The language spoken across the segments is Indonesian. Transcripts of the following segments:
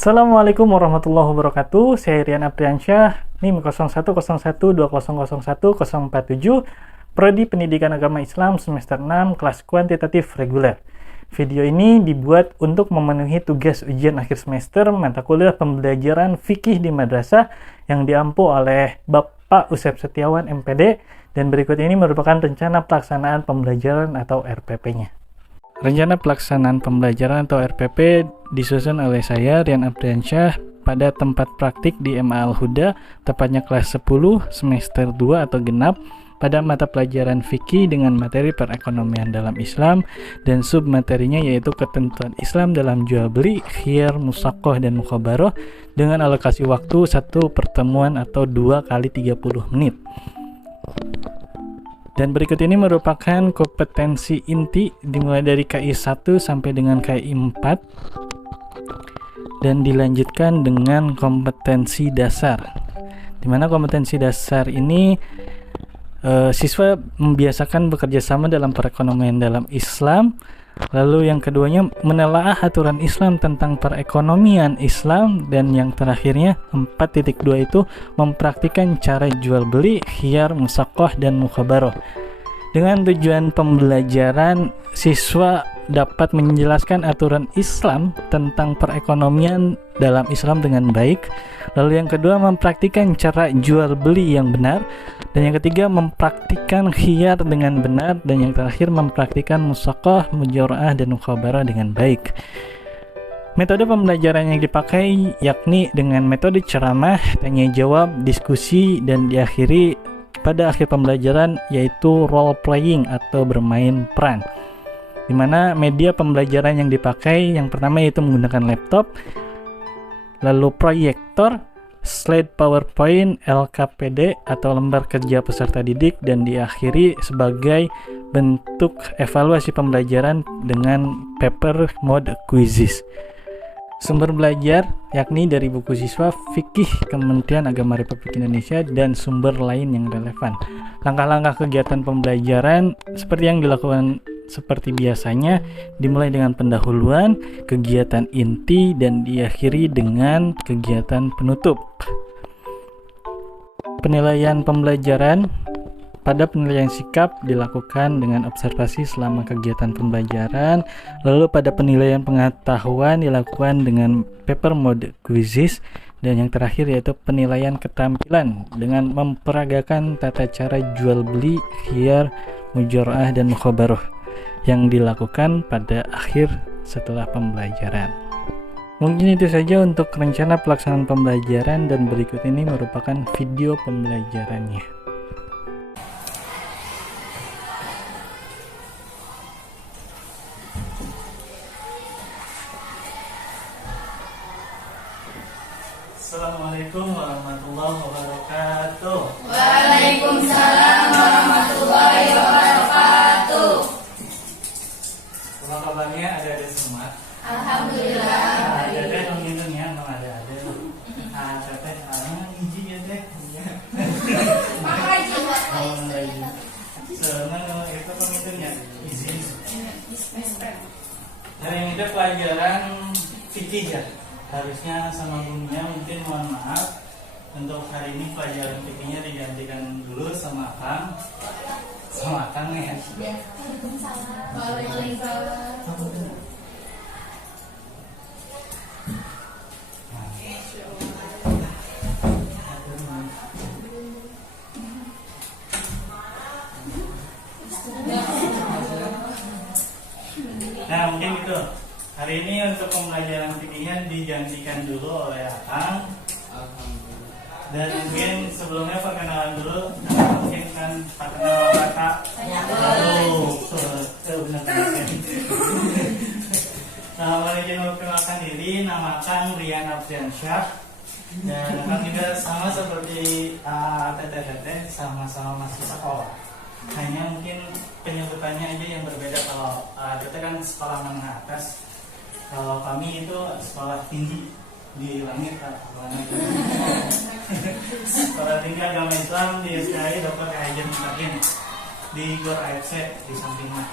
Assalamualaikum warahmatullahi wabarakatuh. Saya Rian Apriansyah, NIM 0101201047, Prodi Pendidikan Agama Islam semester 6 kelas kuantitatif reguler. Video ini dibuat untuk memenuhi tugas ujian akhir semester mata kuliah pembelajaran fikih di madrasah yang diampu oleh Bapak Usep Setiawan MPD, dan berikut ini merupakan rencana pelaksanaan pembelajaran atau RPP-nya. Rencana pelaksanaan pembelajaran atau RPP disusun oleh saya, Rian Apriansyah, pada tempat praktik di MA Al-Huda, tepatnya kelas 10 semester 2 atau genap, pada mata pelajaran fikih dengan materi perekonomian dalam Islam dan submaterinya yaitu ketentuan Islam dalam jual beli, khiyar, musaqah, dan mukhabaroh dengan alokasi waktu 1 pertemuan atau 2 kali 30 menit. Dan berikut ini merupakan kompetensi inti dimulai dari KI 1 sampai dengan KI 4 dan dilanjutkan dengan kompetensi dasar. Dimana kompetensi dasar ini siswa membiasakan bekerja sama dalam perekonomian dalam Islam. Lalu yang keduanya menelaah aturan Islam tentang perekonomian Islam, dan yang terakhirnya 4.2 itu mempraktikkan cara jual beli, khiyar, musaqah, dan mukhabaroh. Dengan tujuan pembelajaran, siswa dapat menjelaskan aturan Islam tentang perekonomian dalam Islam dengan baik. Lalu yang kedua mempraktikkan cara jual beli yang benar, dan yang ketiga mempraktikkan khiyar dengan benar, dan yang terakhir mempraktikkan musaqah, mujara'ah, dan mukhabarah dengan baik. Metode pembelajaran yang dipakai yakni dengan metode ceramah, tanya jawab, diskusi, dan diakhiri pada akhir pembelajaran yaitu role playing atau bermain peran. Di mana media pembelajaran yang dipakai yang pertama yaitu menggunakan laptop, lalu proyektor, slide PowerPoint, LKPD atau lembar kerja peserta didik, dan diakhiri sebagai bentuk evaluasi pembelajaran dengan paper mode quizzes. Sumber belajar yakni dari buku siswa, fikih Kementerian Agama Republik Indonesia, dan sumber lain yang relevan. Langkah-langkah kegiatan pembelajaran seperti yang dilakukan seperti biasanya, dimulai dengan pendahuluan, kegiatan inti, dan diakhiri dengan kegiatan penutup. Penilaian pembelajaran. Pada penilaian sikap dilakukan dengan observasi selama kegiatan pembelajaran. Lalu pada penilaian pengetahuan dilakukan dengan paper mode quizzes. Dan yang terakhir yaitu penilaian keterampilan dengan memperagakan tata cara jual beli, khiyar, mujara'ah, dan mukhabaroh yang dilakukan pada akhir setelah pembelajaran. Mungkin itu saja untuk rencana pelaksanaan pembelajaran, dan berikut ini merupakan video pembelajarannya. Assalamualaikum warahmatullahi wabarakatuh. Waalaikumsalam warahmatullahi wabarakatuh. Apa kabarnya adik-adik semua? Alhamdulillah. Adik-adik nongin ya, no adik-adik. Teteh, izin ya teh. Makasih. Senang itu pengitungnya izin. Hari ini kita pelajaran fikih ya. Harusnya sama gurunya, mungkin mohon maaf untuk hari ini pelajaran fikihnya digantikan dulu sama Akang. Sama Akang ya. Waalaikumsalam. Nah mungkin gitu. Hari ini untuk pembelajaran fikihnya digantikan dulu oleh Akang. Dan mungkin sebelumnya perkenalan dulu. Mungkin kan perkenalan kata. Nah, mari kita memperkenalkan diri. Nama Akang Rian Apriansyah. Dan Akang juga sama seperti teteh-teteh, sama-sama masih sekolah. Hanya mungkin penyebutannya aja yang berbeda. Kalau teteh kan sekolah menengah atas, kalau kami itu sekolah tinggi di langit, sekolah tinggi agama Islam di SKI Dr. Haji Mustaqim di GOR AFC di sampingnya.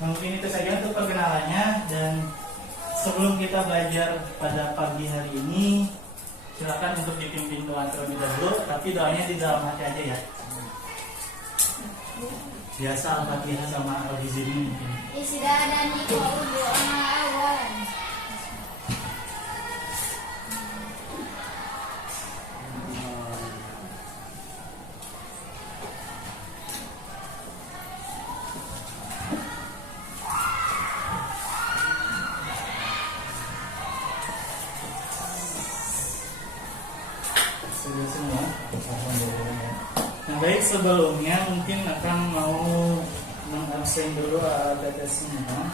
Mungkin itu saja untuk perkenalannya, dan sebelum kita belajar pada pagi hari ini, silakan untuk dipimpin doa terlebih dahulu, tapi doanya di dalam hati aja ya. Biasa Al-Fatihah sama Al-Hizri mungkin. Istidadani qawlu awalan. Sudah semua. Alhamdulillah. Nah, baik, sebelumnya mungkin akan mau mengabsen dulu ATT semua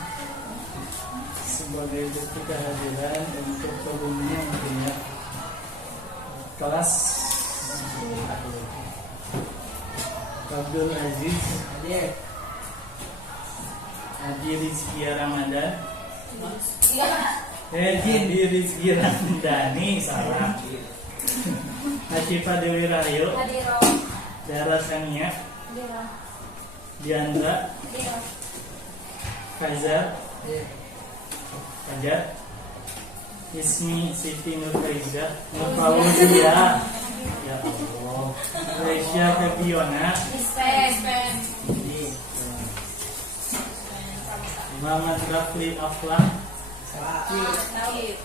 sebagai bukti kehadiran untuk sebelumnya mungkin ya. Kelas Abdul Aziz Adi Rizky Ramadan Adi Rizky Ramadhani salah Hacifa Dewi Rahayu Hadiro. Dara Sania Hadiro. Diandra Hadiro. Faizal Fajar Ismi Siti Nurfaiza Nurfauziah ya Allah Malaysia Febiona Dispen. Muhammad Rafli Aflah Sakit.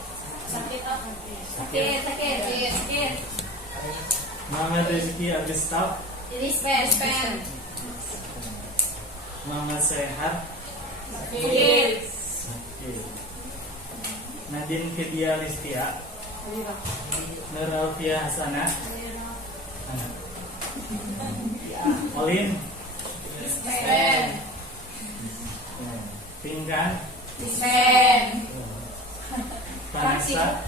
Muhammad Rizki Agustaf Dispen. Muhammad Sehat Sakit. Nadine Fidia Listia Nur Alfia Hasanah Olin Dispen. Pingkan Dispen. Vanessa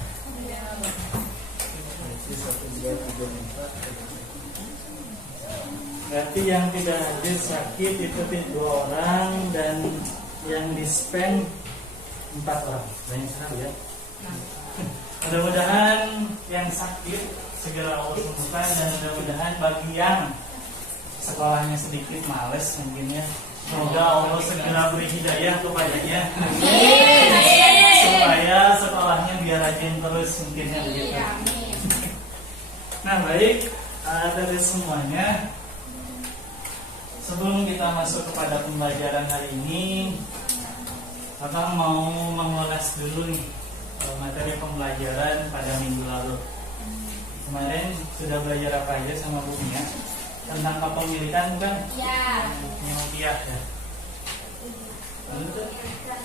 berarti yang tidak hadir sakit itu 2 orang dan yang dispen 4 orang. Banyak sekali ya. Mudah-mudahan yang sakit segera Allah sembuhkan dan mudah-mudahan bagi yang sekolahnya sedikit males mungkin ya, semoga Allah segera beri hidayah kepadanya supaya sekolahnya biar rajin terus mungkinnya begitu. Nah baik, dari semuanya, sebelum kita masuk kepada pembelajaran hari ini, Kakak mau mengulas dulu nih materi pembelajaran pada minggu lalu. Kemarin sudah belajar apa aja sama Bu Mia? Tentang kepemilikan bukan? Ya. Milkiah ya.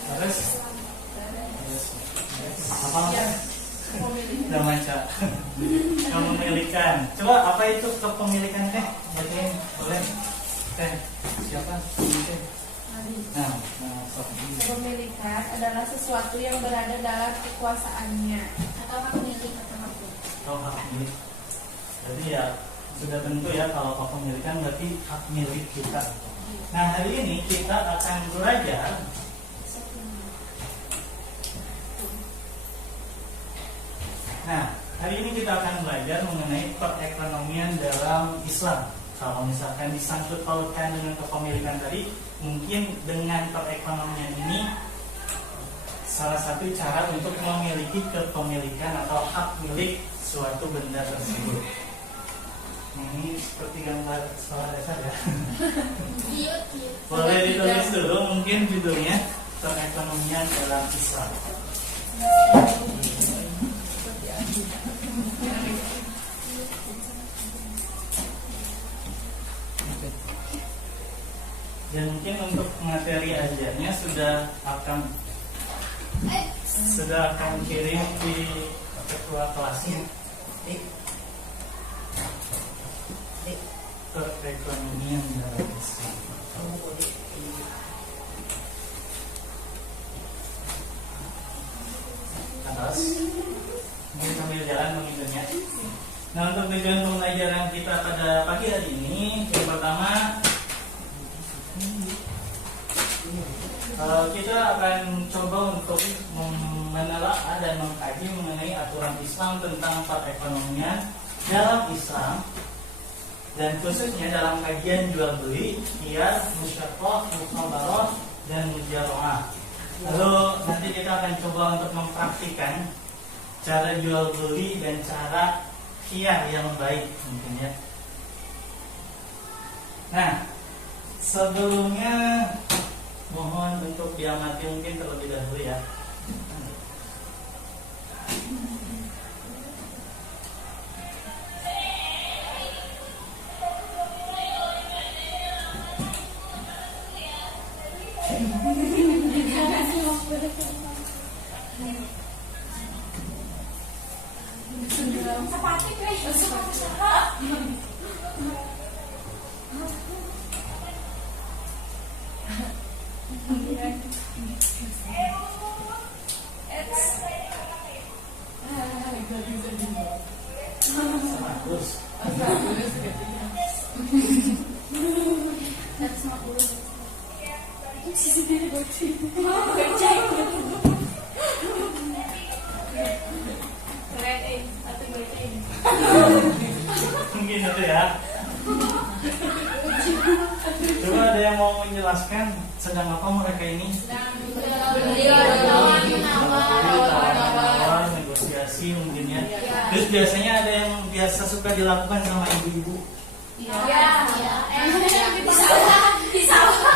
Terus apa kan? Udah baca. Kepemilikan. Coba apa itu kepemilikan teh? Bacain boleh. Teh siapa? Teh. Nah, sok. Kepemilikan adalah sesuatu yang berada dalam kekuasaannya. Atau hak milik atau hak milik. Oh, hak milik. Jadi ya sudah tentu ya kalau kepemilikan berarti hak milik kita. Nah hari ini kita akan belajar mengenai perekonomian dalam Islam. Kalau misalkan disangkut pautkan dengan kepemilikan tadi, mungkin dengan perekonomian ini salah satu cara untuk memiliki kepemilikan atau hak milik suatu benda tersebut. Ini seperti gambar sekolah dasar ya. Boleh ditulis dulu mungkin judulnya perekonomian dalam Islam. Dan mungkin untuk materi ajarnya sudah akan kirim di ketua kelasnya. Perekonomian dalam Islam. Atas, mungkin sambil jalan menghitungnya. Nah, untuk tujuan pembelajaran kita pada pagi hari ini, yang pertama kita akan coba untuk menelaah dan mengkaji mengenai aturan Islam tentang perekonomian dalam Islam, dan khususnya dalam kajian jual beli, qiyas, musyaqqah, mukhabarah, dan mujarrah. Lalu nanti kita akan coba untuk mempraktikkan cara jual beli dan cara khiyar yang baik mungkin ya. Nah, sebelumnya mohon untuk diamati mungkin terlebih dahulu ya. Bagus. Mungkin itu ya. Coba ada yang mau menjelaskan sedang apa mereka ini? Tawar, negosiasi mungkin ya. Terus biasanya ada yang biasa suka dilakukan sama ibu-ibu.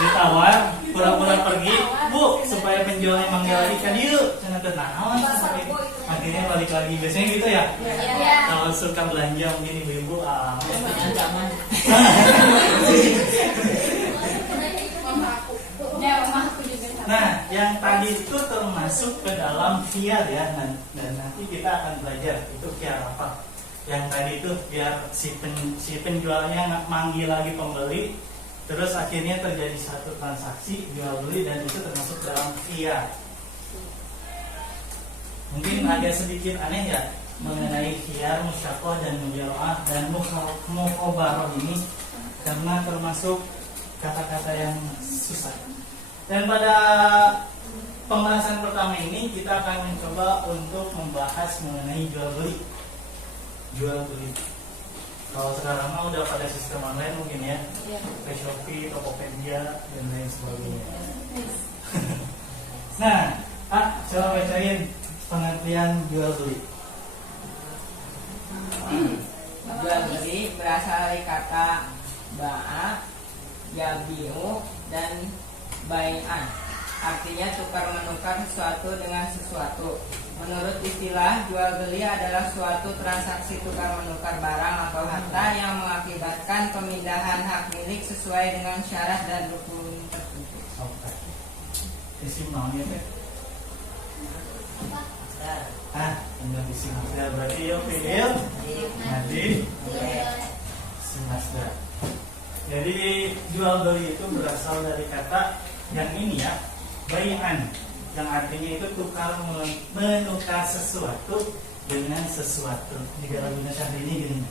Ditawar, pura-pura pergi, Bu, supaya penjualnya manggil lagi kan yuk, tenang-tenang, akhirnya balik lagi. Biasanya gitu ya. Kalau suka belanja mungkin ibu-ibu Nah, yang tadi itu termasuk ke dalam khiyar ya, dan nanti kita akan belajar itu khiyar apa. Yang tadi itu biar si penjualnya manggil lagi pembeli, terus akhirnya terjadi satu transaksi jual beli dan itu termasuk dalam khiyar. Mungkin agak sedikit aneh ya mengenai khiyar, musyaqqah dan mujara'ah dan mukhabarah ini karena termasuk kata-kata yang susah. Dan pada pembahasan pertama ini kita akan mencoba untuk membahas mengenai jual beli. Jual beli. Kalau sekarang mah udah pada sistem online mungkin ya, kayak Shopee, Tokopedia dan lain sebagainya. Nah, coba bacain pengertian jual beli. Jual beli berasal dari kata ba'a, yabi'u, dan bai'an. Artinya tukar menukar sesuatu dengan sesuatu. Menurut istilah, jual beli adalah suatu transaksi tukar menukar barang atau harta yang mengakibatkan pemindahan hak milik sesuai dengan syarat dan rukun tertentu. Oke. Isim namanya teh. Enggak isim. Berarti ya fi'il, madi, isim masdar. Jadi jual beli itu berasal dari kata yang ini ya, bai'an, yang artinya itu tukar menukar sesuatu dengan sesuatu. Di dalam bahasa ini gini.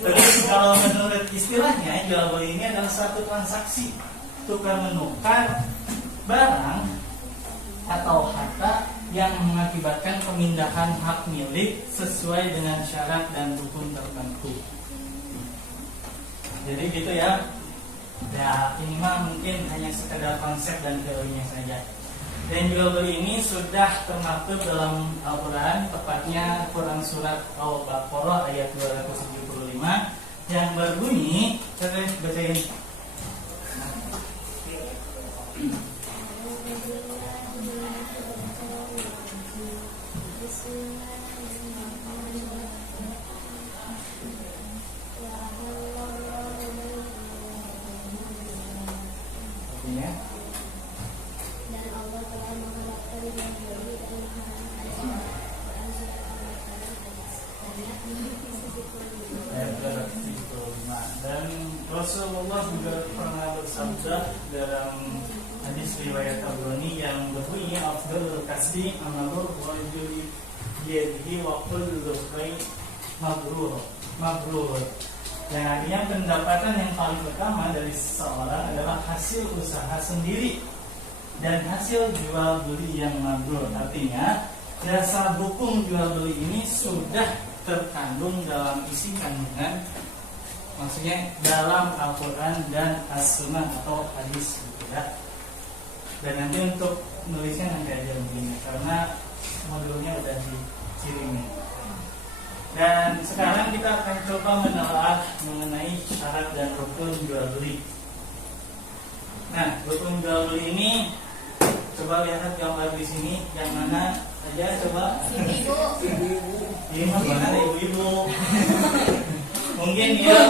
Terus kalau menurut istilahnya jual beli ini adalah satu transaksi tukar menukar barang atau harta yang mengakibatkan pemindahan hak milik sesuai dengan syarat dan rukun tertentu. Jadi gitu ya. Ya ini mah mungkin hanya sekedar konsep dan teorinya saja. Dan jual beli ini sudah termaktub dalam Al-Quran, tepatnya Quran surat Al-Baqarah ayat 275 yang berbunyi, coba bacain. Dan Allah telah mengharapkan jual beli dan dan Rasulullah juga pernah bersabda dalam hadis riwayat Tabrani yang berbunyi afdalul kasbi amalur rajuli yadihi wa kullu khair mabrur. Yang artinya pendapatan yang paling pertama dari seseorang adalah hasil usaha sendiri dan hasil jual beli yang mabrur. Artinya jasa hukum jual beli ini sudah terkandung dalam isi kandungan, maksudnya dalam Al-Quran dan As-Sunnah atau hadis gitu ya. Dan nanti untuk nulisnya nanti aja mungkin karena modulnya udah dikirim. Dan sekarang kita akan coba menelaah mengenai syarat dan rukun jual beli. Nah, rukun jual beli ini coba lihat gambar di sini, yang mana aja coba? Ibu. Ini mana ada ibu-ibu? Mungkin ya.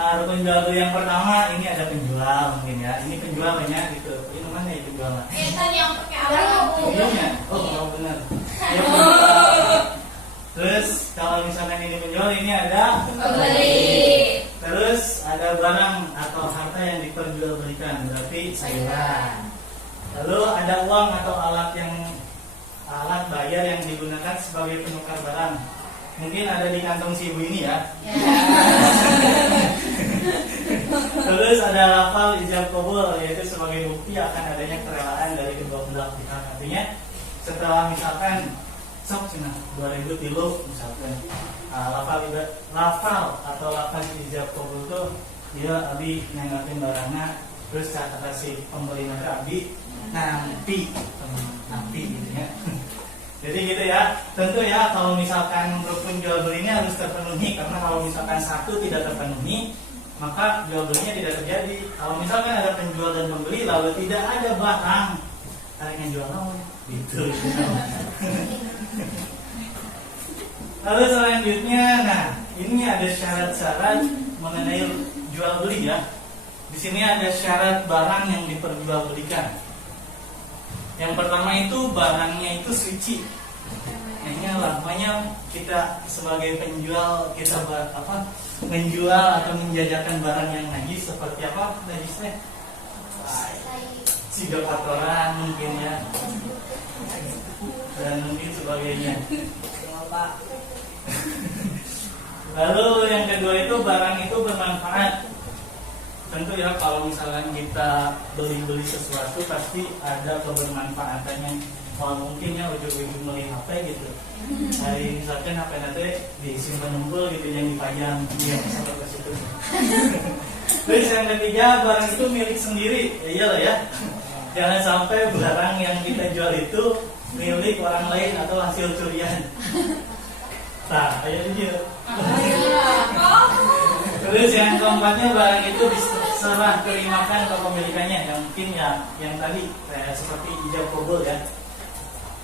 Rukun jual beli yang pertama ini ada penjual mungkin ya. Ini penjual banyak gitu. Ini mana ya penjual? Kan yang pakai abu. Iya. Oh benar. Ya, terus kalau misalnya ini penjual, ini ada Pembeli. terus ada barang atau harta yang diperjualbelikan, berarti sayuran. Lalu ada uang atau alat bayar yang digunakan sebagai penukar barang. Mungkin ada di kantong si ibu ini ya. Terus ada lafal ijab qabul, yaitu sebagai bukti akan adanya kerelaan dari kedua belah pihak. Artinya setelah misalkan sok cina 2000 kilo misalkan, lafal atau lafal ijab qabul itu dia abi nyangatin barangnya, terus kata si pembeli nanti abi nanti gitu ya. Jadi gitu ya. Tentu ya kalau misalkan rukun jual belinya harus terpenuhi, karena kalau misalkan satu tidak terpenuhi maka jual belinya tidak terjadi. Kalau misalkan ada penjual dan pembeli lalu tidak ada barang, kalian jual gitu. Lalu selanjutnya, nah ini ada syarat-syarat mengenai jual beli ya. Di sini ada syarat barang yang diperjualbelikan. Yang pertama itu barangnya itu suci. Ini lamanya kita sebagai penjual kita menjual atau menjajakan barang yang najis seperti apa najisnya? Siga kotoran mungkin ya, dan mungkin sebagainya. Lalu yang kedua itu barang itu bermanfaat. Tentu ya kalau misalkan kita beli sesuatu pasti ada kebermanfaatannya. Kalau mungkin ya ujung-ujung beli HP gitu, dari misalkan HP nanti disimpan numpul gitu yang dipajang dia sampai ke situ. Terus yang ketiga barang itu milik sendiri, ya iyalah ya. Jangan sampai barang yang kita jual itu milik orang lain atau hasil curian. Nah, kayak gitu. Terus yang keempatnya barang itu diserah terimakan ke pemilikannya. Yang mungkin ya yang tadi seperti ijab qabul ya,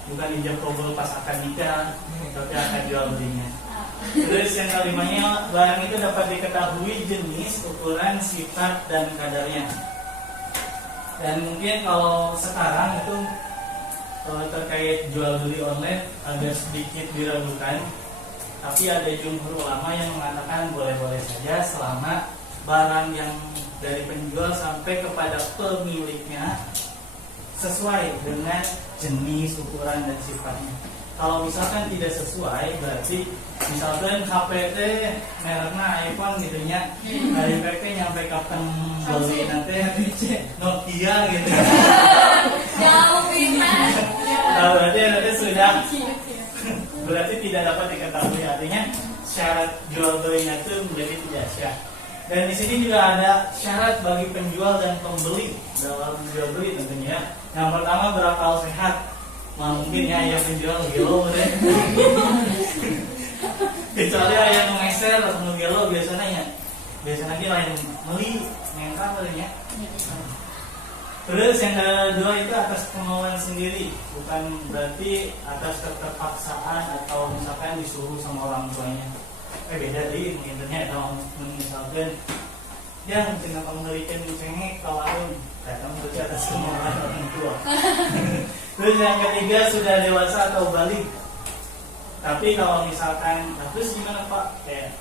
bukan ijab qabul pas akan nikah, tapi akan jual belinya. Terus yang kelimanya barang itu dapat diketahui jenis, ukuran, sifat dan kadarnya. Dan mungkin kalau sekarang itu terkait jual beli online agak sedikit diragukan. Tapi ada jumhur ulama yang mengatakan boleh-boleh saja selama barang yang dari penjual sampai kepada pemiliknya sesuai dengan jenis, ukuran, dan sifatnya. Kalau misalkan tidak sesuai, berarti misalkan HP mereknya iPhone gitu nya, dari PP nyampe kapan beli nanti Nokia gitu. Jauh pintar. Nah, berarti sudah berarti tidak dapat diketahui, artinya syarat jual belinya itu menjadi tidak sah. Dan di sini juga ada syarat bagi penjual dan pembeli dalam jual beli tentunya. Yang pertama berakal sehat. Nah, mungkin ya penjual gelo deh. Kecuali yang mengeser atau gelo biasanya lain meli nengkap ya. Terus yang kedua itu atas kemauan sendiri, bukan berarti atas keterpaksaan atau misalkan disuruh sama orang tuanya. Beda di internet atau misalkan yang cenah pemberikan cengek kawan, datang berarti atas kemauan orang tua. Terus yang ketiga sudah dewasa atau balik. Tapi kalau misalkan, terus gimana Pak? Kayak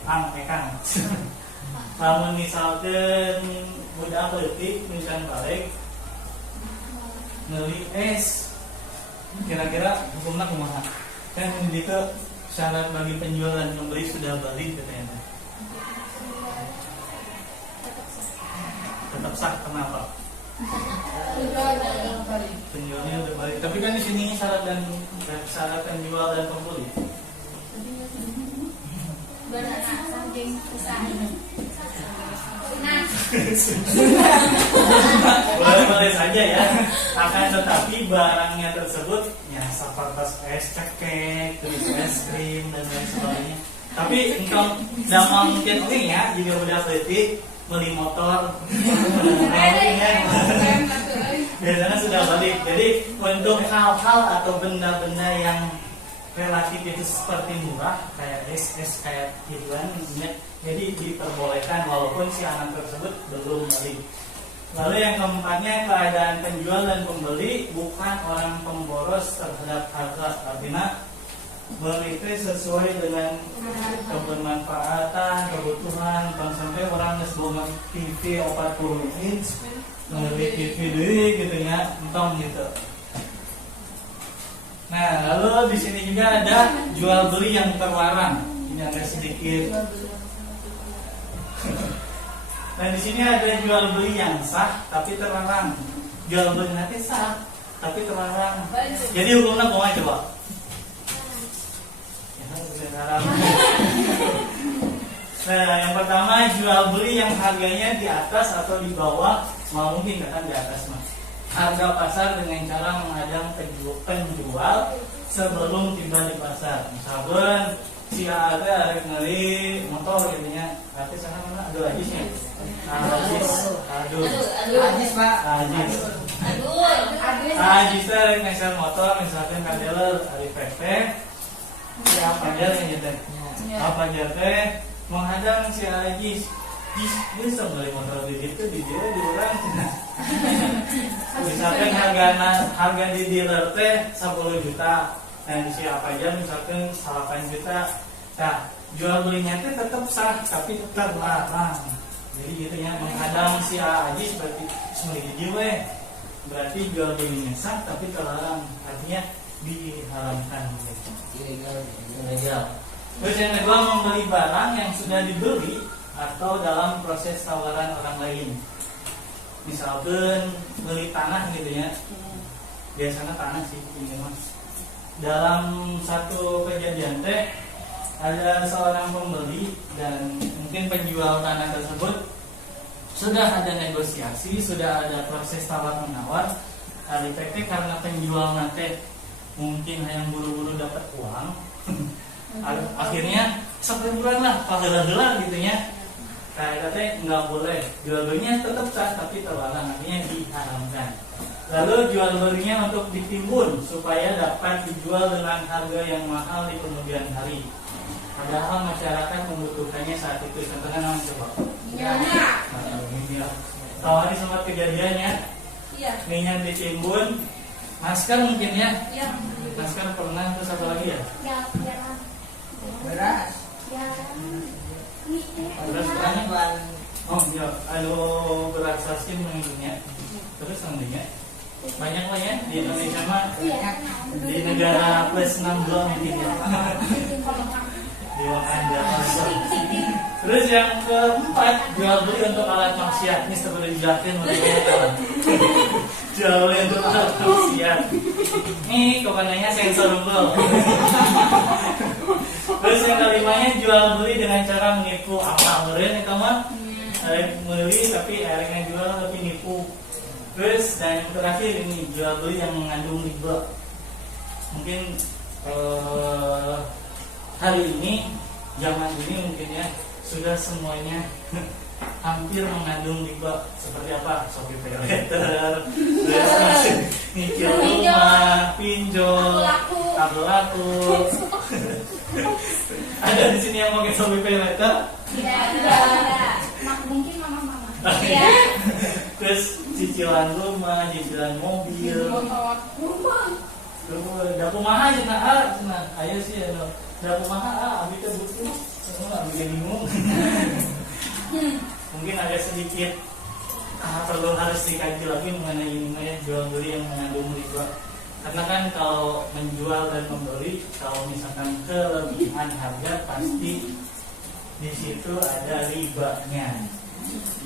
Kang. Kalau misalkan budak letik misalkan balik ngeli kira-kira hukumnya kumaha? Kan itu syarat bagi penjual dan pembeli sudah balik katanya. Tetap sah, kenapa? Penjualnya udah balik. Tapi kan di sini syarat penjual dan pembeli. boleh saja ya. Akan tetapi barangnya tersebut ya seperti es cekek, terus es krim dan lain sebagainya. Tapi engkau tidak mungkin oke ya jika udah beli beli motor, biasanya sudah balik. Jadi untuk hal-hal atau benda-benda yang relatif itu seperti murah kayak es kayak gituan, jadi diperbolehkan walaupun si anak tersebut belum beli. Lalu yang keempatnya, keadaan penjual dan pembeli bukan orang pemboros terhadap harga, artinya beli itu sesuai dengan kebermanfaatan, kebutuhan. Kalau sampai orang nges bawa TV 40 inch beli TV dulu gitu ya, entong gitu. Nah, lalu di sini juga ada jual beli yang terlarang. Ini agak sedikit. Nah, di sini ada jual beli yang sah tapi terlarang. Jual beli nanti sah tapi terlarang. Jadi hukumnya kok coba? Nah, yang pertama jual beli yang harganya di atas atau di bawah, mau mungkin kata di atas mah. Harga pasar dengan cara menghadang penjual sebelum tiba di pasar. Misalkan si A ada ngeli motor gitu nya, berarti sana mana aduh ajisnya. Ajis Pak. Ajis teh ngeser motor misalkan ka dealer ari PP. Si apa aja yang teh. Apa aja teh menghadang si Ajis. Bisa beli motor begitu di dia diurang. Misalkan harga di dealer teh 10 juta dan siapa aja misalkan 8 juta. Nah, jual belinya teh tetap sah tapi tetap larang. Jadi gitu ya, menghadang si Ajis berarti semedi we. Berarti jual belinya sah tapi terlarang. Artinya diharamkan. Ilegal. Terus yang kedua, membeli barang yang sudah dibeli atau dalam proses tawaran orang lain. Misalkan beli tanah gitu ya, biasanya tanah sih ini mas. Dalam satu kejadian teh ada seorang pembeli dan mungkin penjual tanah tersebut sudah ada negosiasi, sudah ada proses tawar menawar. Hari PT karena penjual nanti mungkin yang buru-buru dapat uang, akhirnya sebulan lah, pahala-hala gitu ya. Kayak katanya nggak boleh, jual belinya tetap sah tapi terlarang, artinya diharamkan. Lalu jual belinya untuk ditimbun supaya dapat dijual dengan harga yang mahal di kemudian hari. Padahal masyarakat membutuhkannya saat itu. Contohnya namanya coba. Iya. Tahu hari sempat kejadiannya? Iya. Minyak ditimbun, masker mungkin ya? Iya. Masker pernah, terus apa lagi ya? Beras. Beras pernah. Oh iya, beras saskin menginginnya. Terus nantinya banyak lah ya di Indonesia mah. Di negara plus 62 mungkin ya. Di Wakanda. Terus yang keempat, jual beli untuk alat maksiat. Ini seperti dijelaskan menurut jual beli untuk alat maksiat. Ini kepanjangnya sensor unggul. Terus yang kelimanya, jual beli dengan cara menipu. Apa beren itu mah? Beli tapi akhirnya jual tapi nipu. Terus dan yang terakhir ini jual beli yang mengandung riba. Mungkin hari ini, zaman ini mungkin ya sudah semuanya hampir mengandung riba. Seperti apa? Shopee Paylater, nyicil rumah, pinjol, kartu laku. Ada di sini yang pakai Shopee Paylater? Tidak ada. Mungkin mama. Iya. Terus cicilan rumah, cicilan mobil. Dapu mahal cina, ayo sih ya. Dapu mahal, abi terbukti. Abi bingung. Mungkin agak sedikit perlu harus dikaji lagi mengenai ini jual beli yang mengandung riba. Karena kan kalau menjual dan membeli, kalau misalkan kelebihan harga pasti di situ ada ribanya.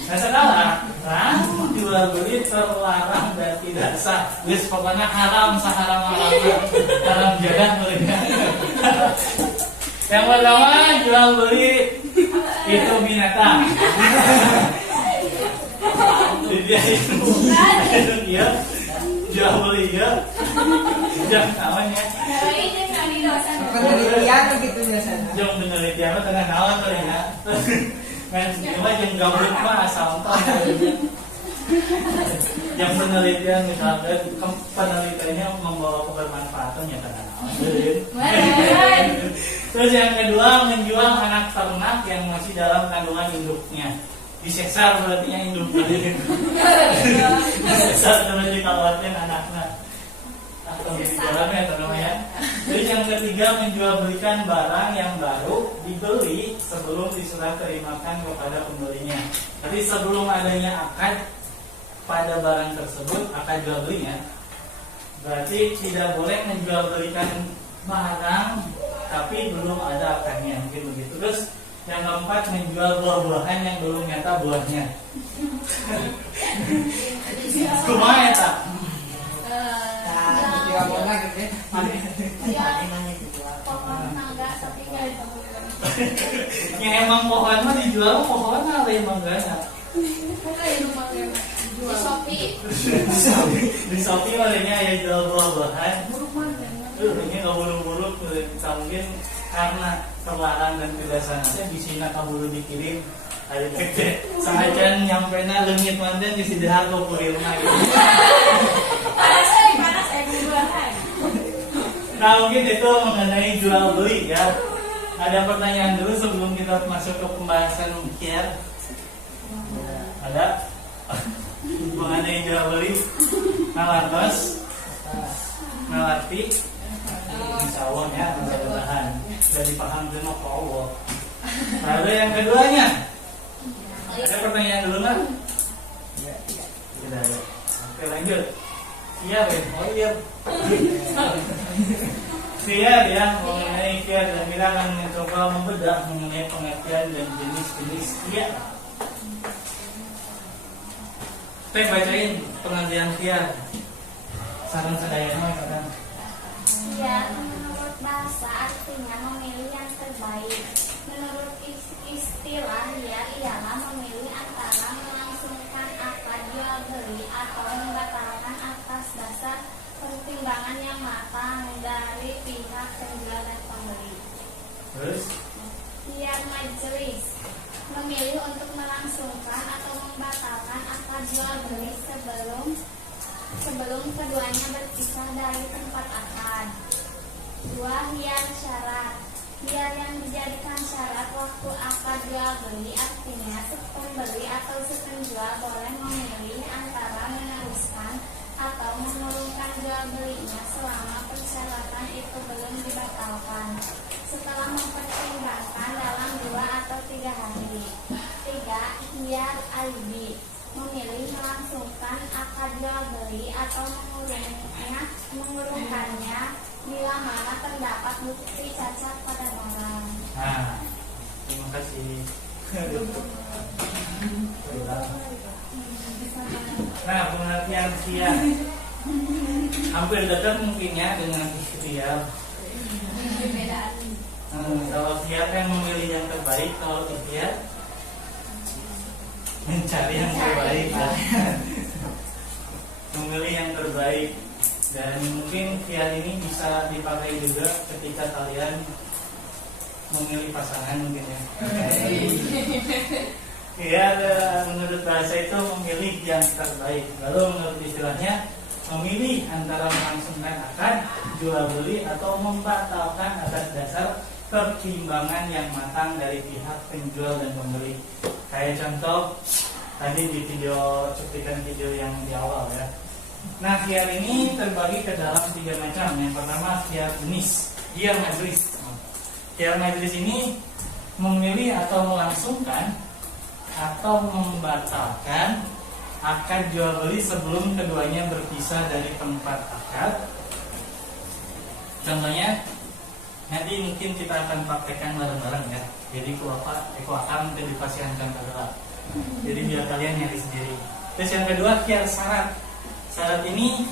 Nah sekarang jual beli terlarang dan tidak sah. Wis pokoknya haram saharam haram jadah belinya. Yang pertama jual beli itu binatang. dia iya jual beli ya jangan kawannya Kalau ini nggak di dosen. Penelitian begitu biasanya. jangan penelitian mah tengah naon tuh ya kan cuma yang gabut mah asal tong yang penelitian misalkan penelitiannya membawa kebermanfaatan ya tengah naon terus yang kedua menjual anak ternak yang masih dalam kandungan induknya disesar berarti yang induk disesar terus dikawatin anaknya atau dijualnya atau namanya. Terus yang ketiga menjual belikan barang yang baru dibeli sebelum diserah terimakan kepada pembelinya. Jadi sebelum adanya akad pada barang tersebut akad jual belinya berarti tidak boleh menjual belikan barang tapi belum ada akadnya mungkin begitu. Terus yang keempat menjual buah-buahan yang belum nyata buahnya. Kumaha eta? Tidak boleh gitu ya. Pohon mangga tapi nggak ditemukan. Yang emang pohon mah dijual pohon apa emang enggak ada. Kayak rumah yang Di Shopee. Di Shopee malahnya ya jual buah-buahan. rumah dan Ini nggak buru-buru mungkin karena terlarang dan tidak sanatnya di sini kaburu dikirim. Ada gede, sengaja nyampe na leungit manten di sidahar lo kurirna gitu. panas buahan. Nah mungkin itu mengenai jual beli ya. Ada pertanyaan dulu sebelum kita masuk ke pembahasan mikir. Ada mengenai jual beli ngalartos ngalarti insya Allah ya mudah-mudahan sudah dipaham sama Pak Allah. Lalu yang keduanya ada pertanyaan dulu nggak? Tidak ada. Oke lanjut. Iya Ben. Oh iya. Siar ya mengenai kiat dan kita akan mencoba membedah mengenai pengertian dan jenis-jenis kiat. Kita bacain pengertian kiat. Saran sedaya mah kadang. Ya, menurut bahasa artinya memilih yang terbaik. Menurut istilah ya ialah memilih antara melangsungkan akad jual beli atau membatalkan atas dasar pertimbangan yang matang dari pihak penjual dan pembeli. Terus Khiyar majelis memilih untuk melangsungkan atau membatalkan akad jual beli sebelum keduanya berpisah dari tempat akad. 2. Khiyar syarat. Khiyar yang dijadikan syarat waktu akad jual beli artinya pembeli atau penjual boleh memilih antara meneruskan atau mengurungkan jual belinya selama persyaratan itu belum dibatalkan setelah mempertimbangkan dalam 2 atau 3 hari. 3. Khiyar alibi memilih melangsungkan akad jual beli atau mengurungkannya bila mana terdapat bukti cacat pada barang. nah terima kasih. Nah pengertian kiat hampir dekat mungkinnya dengan ikhtiar. Kalau kiat yang memilih yang terbaik, kalau ikhtiar mencari yang terbaik ya. Memilih yang terbaik. Dan mungkin kiat ini bisa dipakai juga ketika kalian memilih pasangan mungkin ya. Iya, menurut bahasa itu memilih yang terbaik. Lalu menurut istilahnya memilih antara melangsungkan akad jual beli atau membatalkan atas dasar pertimbangan yang matang dari pihak penjual dan pembeli. Kayak contoh tadi di cuplikan video yang di awal ya. Nah, khiyar ini terbagi ke dalam 3 macam. Yang pertama khiyar jenis, khiyar majlis. Khiyar majlis ini memilih atau melangsungkan atau membatalkan akad jual beli sebelum keduanya berpisah dari tempat akad. Contohnya nanti mungkin kita akan praktekkan bareng-bareng ya. Jadi aku akan dipasihankan adalah. Jadi biar kalian nyari sendiri. Terus yang kedua khiyar syarat. Syarat ini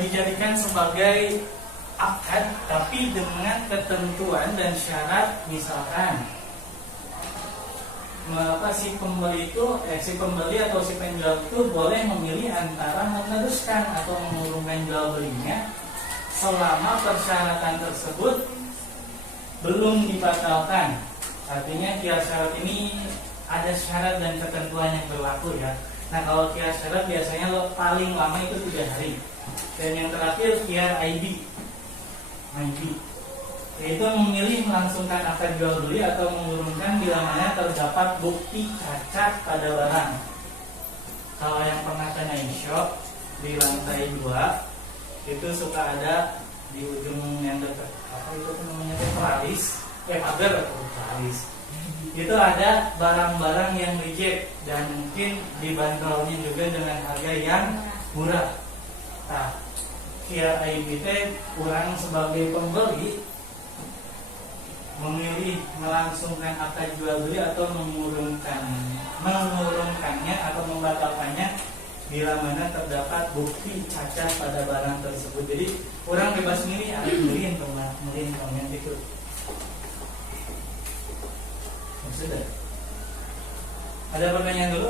dijadikan sebagai akad tapi dengan ketentuan dan syarat, misalkan si pembeli itu si pembeli atau si penjual itu boleh memilih antara meneruskan atau mengurungkan jual belinya selama persyaratan tersebut belum dibatalkan. Artinya kias syarat ini ada syarat dan ketentuan yang berlaku ya. Nah kalau kias syarat biasanya paling lama itu 3 hari. Dan yang terakhir kias ID, yaitu memilih melangsungkan akad jual beli atau mengurungkan bila mana terdapat bukti cacat pada barang. Kalau yang pernah ke night shop di lantai 2 itu suka ada di ujung yang dekat apa itu namanya pagar teralis. Itu ada barang-barang yang reject dan mungkin dibanderolnya juga dengan harga yang murah. Nah, kia IBT kurang sebagai pembeli memilih melangsungkan akad jual beli atau mengurungkannya atau membatalkannya bila mana terdapat bukti cacat pada barang tersebut. Jadi orang bebas milih, milih komen itu. Sudah. Ada pertanyaan dulu?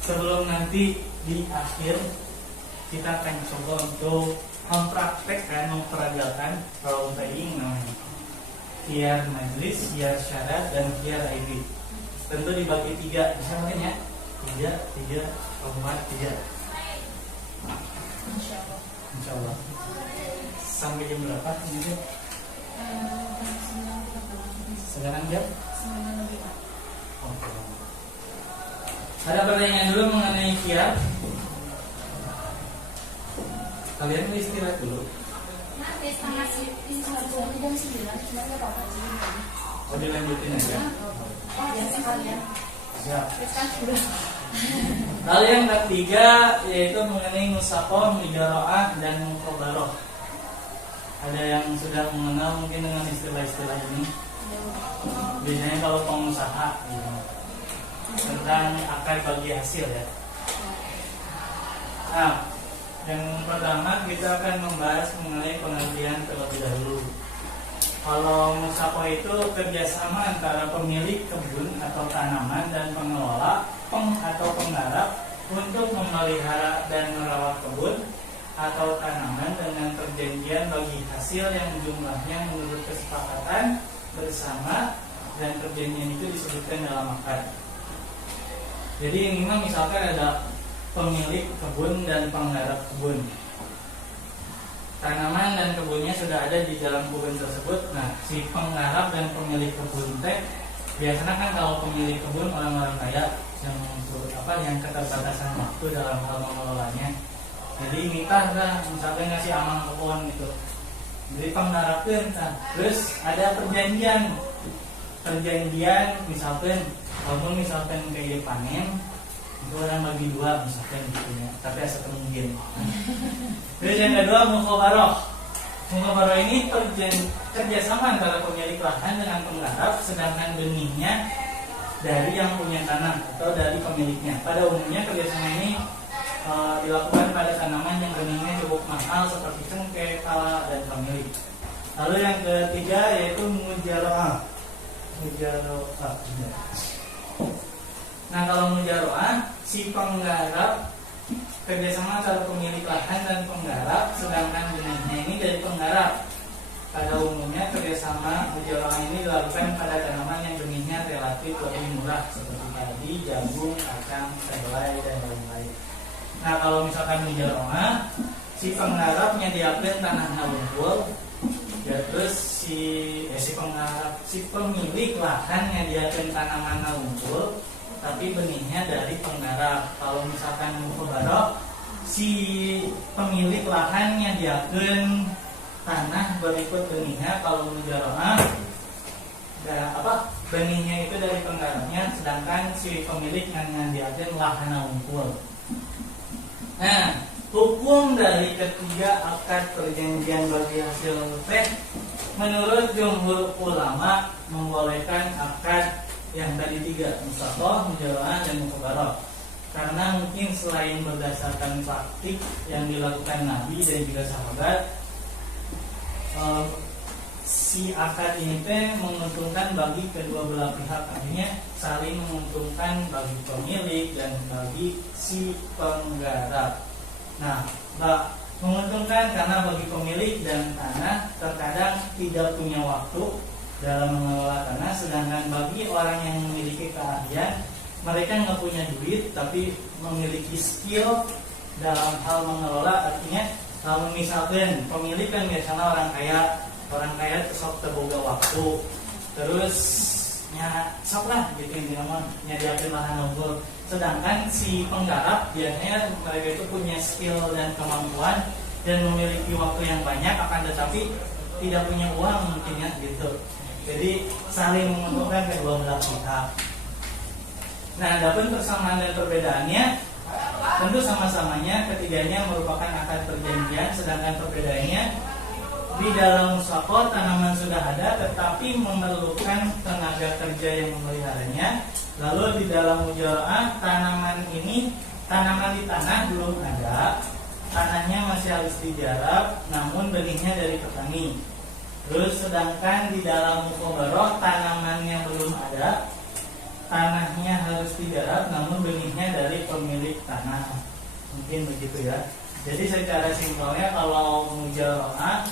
Sebelum nanti di akhir kita akan coba untuk memperagakan role playing namanya. Kiar majlis, kiar syarat, dan kiar ID. Tentu dibagi 3, bisa mungkin ya? 3, 4, 3. Insya Allah. Sampai jam berapa? Sekarang jam? Oke. Ada pertanyaan dulu mengenai kiar? Kalian mau istirahat dulu? Nanti setengah jam 9, cuma nggak apa-apa sih. Oh dilanjutin aja? Oh ya sekalian. Siap. Sudah. Lalu yang ketiga yaitu mengenai musakoh, mujaroah, dan mukobaroh. Ada yang sudah mengenal mungkin dengan istilah-istilah ini? Biasanya kalau pengusaha ya, tentang akad bagi hasil ya. Nah, yang pertama kita akan membahas mengenai pengertian terlebih dahulu. Kalau musakoh itu kerjasama antara pemilik kebun atau tanaman dan pengelola atau penggarap untuk memelihara dan merawat kebun atau tanaman dengan perjanjian bagi hasil yang jumlahnya menurut kesepakatan bersama, dan perjanjian itu disebutkan dalam akad. Jadi ini misalkan ada pemilik kebun dan penggarap kebun. Tanaman dan kebunnya sudah ada di dalam kebun tersebut. Nah, si penggarap dan pemilik kebun teh biasanya kan kalau pemilik kebun orang-orang kaya yang keterbatasan waktu dalam hal mengelolanya. Jadi nikah lah, misalkan ngasih amang kebun gitu. Jadi penggarapkan, terus ada perjanjian misalkan kayak panen itu orang bagi 2 misalkan gitu ya, tapi asal mungkin. Terus yang kedua mukhabaroh ini kerjasama antara pemilik lahan dengan penggarap, sedangkan benihnya dari yang punya tanah atau dari pemiliknya. Pada umumnya kerjasama ini dilakukan pada tanaman yang benihnya cukup mahal seperti cengkeh, pala, dan pemilik. Lalu yang ketiga yaitu mujaroah. Nah kalau mujaroah, si penggarap kerjasama antara pemilik lahan dan penggarap, sedangkan benihnya ini dari penggarap. Pada umumnya kerjasama mujaroah ini dilakukan pada tanaman yang benihnya relatif lebih murah seperti padi, jagung, kacang, kedelai, dan lain-lain. Nah kalau misalkan mujaroah, si penggarapnya diambil tanah unggul, ya terus si pemilik lahannya diambil tanaman unggul, tapi benihnya dari penggarap. Kalau misalkan mukhabaroh, si pemilik lahannya diambil tanah berikut benihnya. Kalau mujaroah, benihnya itu dari penggarapnya, sedangkan si pemilik hanya diambil lahan unggul. Nah, hukum dari ketiga akad perjanjian bagi hasil teh menurut jumhur ulama membolehkan akad yang tadi 3, musakoh, mujaroah, dan mukhabaroh. Karena mungkin selain berdasarkan praktik yang dilakukan Nabi dan juga sahabat, si akad ini teh menguntungkan bagi kedua belah pihak, artinya saling menguntungkan bagi pemilik dan bagi si penggarap. Nah, menguntungkan karena bagi pemilik dan tanah terkadang tidak punya waktu dalam mengelola tanah, sedangkan bagi orang yang memiliki keahlian, mereka nggak punya duit tapi memiliki skill dalam hal mengelola. Artinya kalau misalkan pemilik kan biasanya orang kaya sok terboga waktu, terus sok lah gitu intinya nyediain lahan unggul. Sedangkan si penggarap biasanya mereka itu punya skill dan kemampuan dan memiliki waktu yang banyak, akan tetapi tidak punya uang mungkin ya gitu. Jadi saling menguntungkan kedua belah pihak. Nah, adapun persamaan dan perbedaannya, tentu sama-samanya ketiganya merupakan akad perjanjian, sedangkan perbedaannya di dalam musyawarah tanaman sudah ada tetapi memerlukan tenaga kerja yang memeliharanya. Lalu di dalam mujara'ah tanaman di tanah belum ada, tanahnya masih harus digarap, namun benihnya dari petani. Terus sedangkan di dalam mukhabarah tanaman yang belum ada, tanahnya harus digarap, namun benihnya dari pemilik tanah. Mungkin begitu ya. Jadi secara simpelnya kalau mujara'ah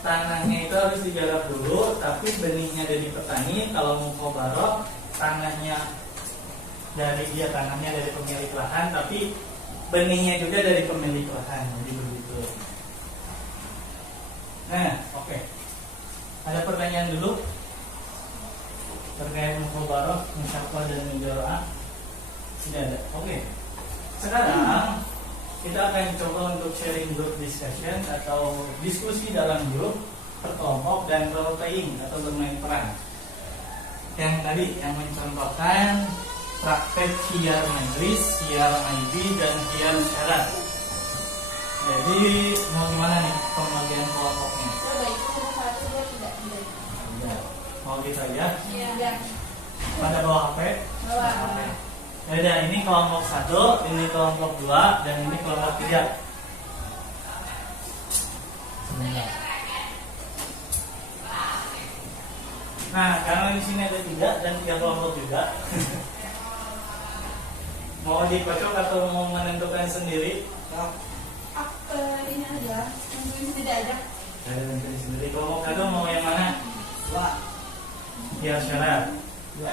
tanahnya itu harus digarap dulu, tapi benihnya dari petani. Kalau mukhabarah tanahnya dari pemilik lahan, tapi benihnya juga dari pemilik lahan. Jadi begitu. Nah, oke. Ada pertanyaan dulu terkait mukhabarah, musyawarah dan mujara'ah? Tidak ada. Oke. Sekarang kita akan coba untuk sharing group discussion atau diskusi dalam grup, berkelompok, dan role playing atau bermain peran. Yang tadi yang mencontohkan praktek khiyar majlis, khiyar ID, dan khiyar syarat. Jadi mau gimana nih pembagian kelompoknya? Coba itu 1, 2, 3. Mau gitu ya? Iya. Pada bawa HP? Bawa. Ya, ini kelompok 1, ini kelompok 2, dan ini kelompok 3. Nah, karena di sini ada 3 dan 3 kelompok juga. Mau dikocok atau mau menentukan sendiri? Apa ini aja? Tentuin sendiri aja. Ada tentuin sendiri. Kelompok 1 mau yang mana? 2. Khiyar syarat. 2.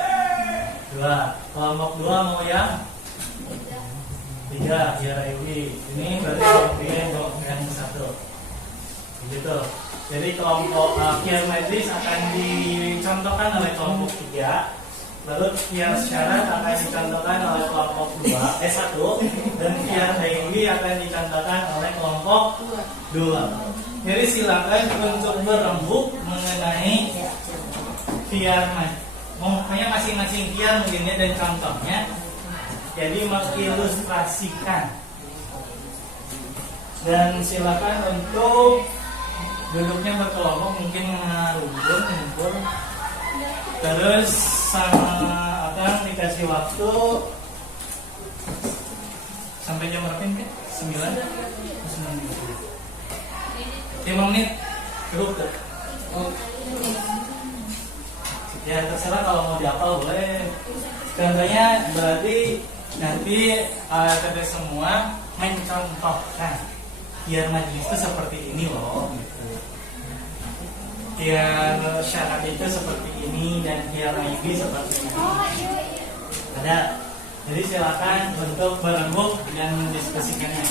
Kelompok 2 mau yang 3, khiyar ID. Ini berarti kelompok 3 yang 1. Begitu. Jadi kelompok khiyar majlis akan dicontohkan oleh kelompok 3, lalu khiyar syarat akan dicontohkan oleh kelompok 1, dan khiyar ID akan dicontohkan oleh kelompok 2. Jadi silakan untuk berembuk mengenai khiyar majlis. Pokoknya masing-masing khiyar mungkin ya, dan contohnya. Jadi mengilustrasikan. Dan silakan untuk duduknya berkelompok, mungkin ngumpul. Terus sama akan dikasih waktu sampai jam berapa ini? 9? 5 menit cukup tuh. Ya terserah, kalau mau dihafal boleh. Contohnya berarti nanti kita semua mencontohkan khiyar majlis itu seperti ini loh gitu. Khiyar syarat itu seperti ini dan khiyar ID seperti ini. Ada. Jadi silakan untuk berembuk dan mendiskusikannya.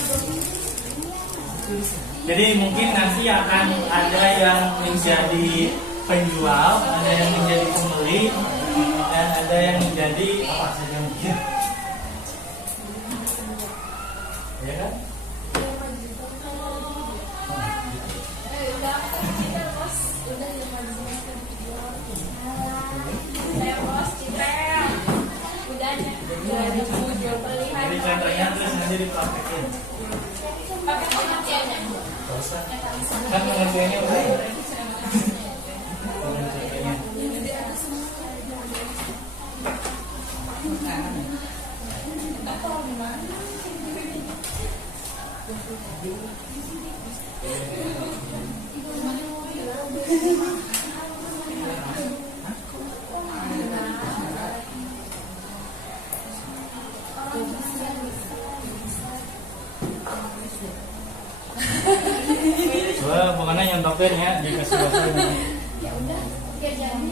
Jadi mungkin nanti akan ada yang menjadi penjual, ada yang menjadi pembeli, dan ada yang menjadi apa saja mungkin. Ya kan? Jadi contohnya terus nanti dipraktekin. Pakai pengertiannya. Kan pengertiannya udah. maafkan ya dikasih bahasa ini. Ya jangan.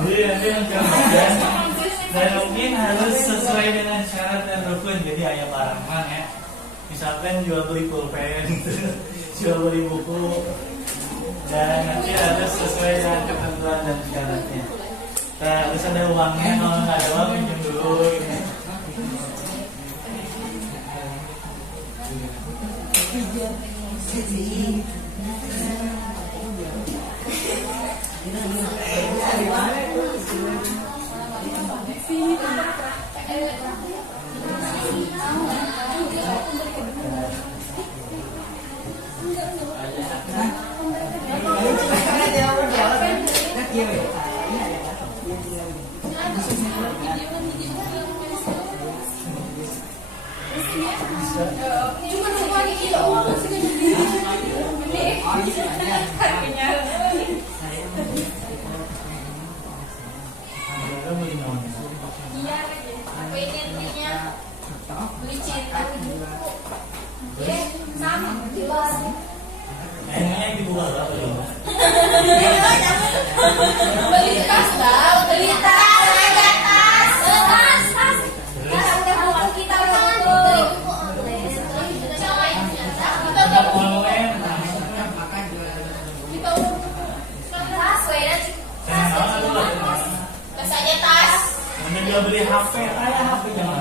Jadi nanti mencoba dan mungkin harus sesuai dengan syarat dan rukun. Jadi hanya barangan ya. Misalkan jual beli pulpen, jual beli buku, dan nanti harus sesuai dengan ketentuan dan syaratnya. Nah, harus ada uangnya, kalau nggak ada uang pinjam dulu. Gitu. Emangnya dibuka berapa dulu? Beli tas tau, beli tas, ada tas, tas. Udah kita udah beli buku online. Kita udah Online. kita tas, tas. Tas aja tas. Anda juga beli HP, ayah HP jangan.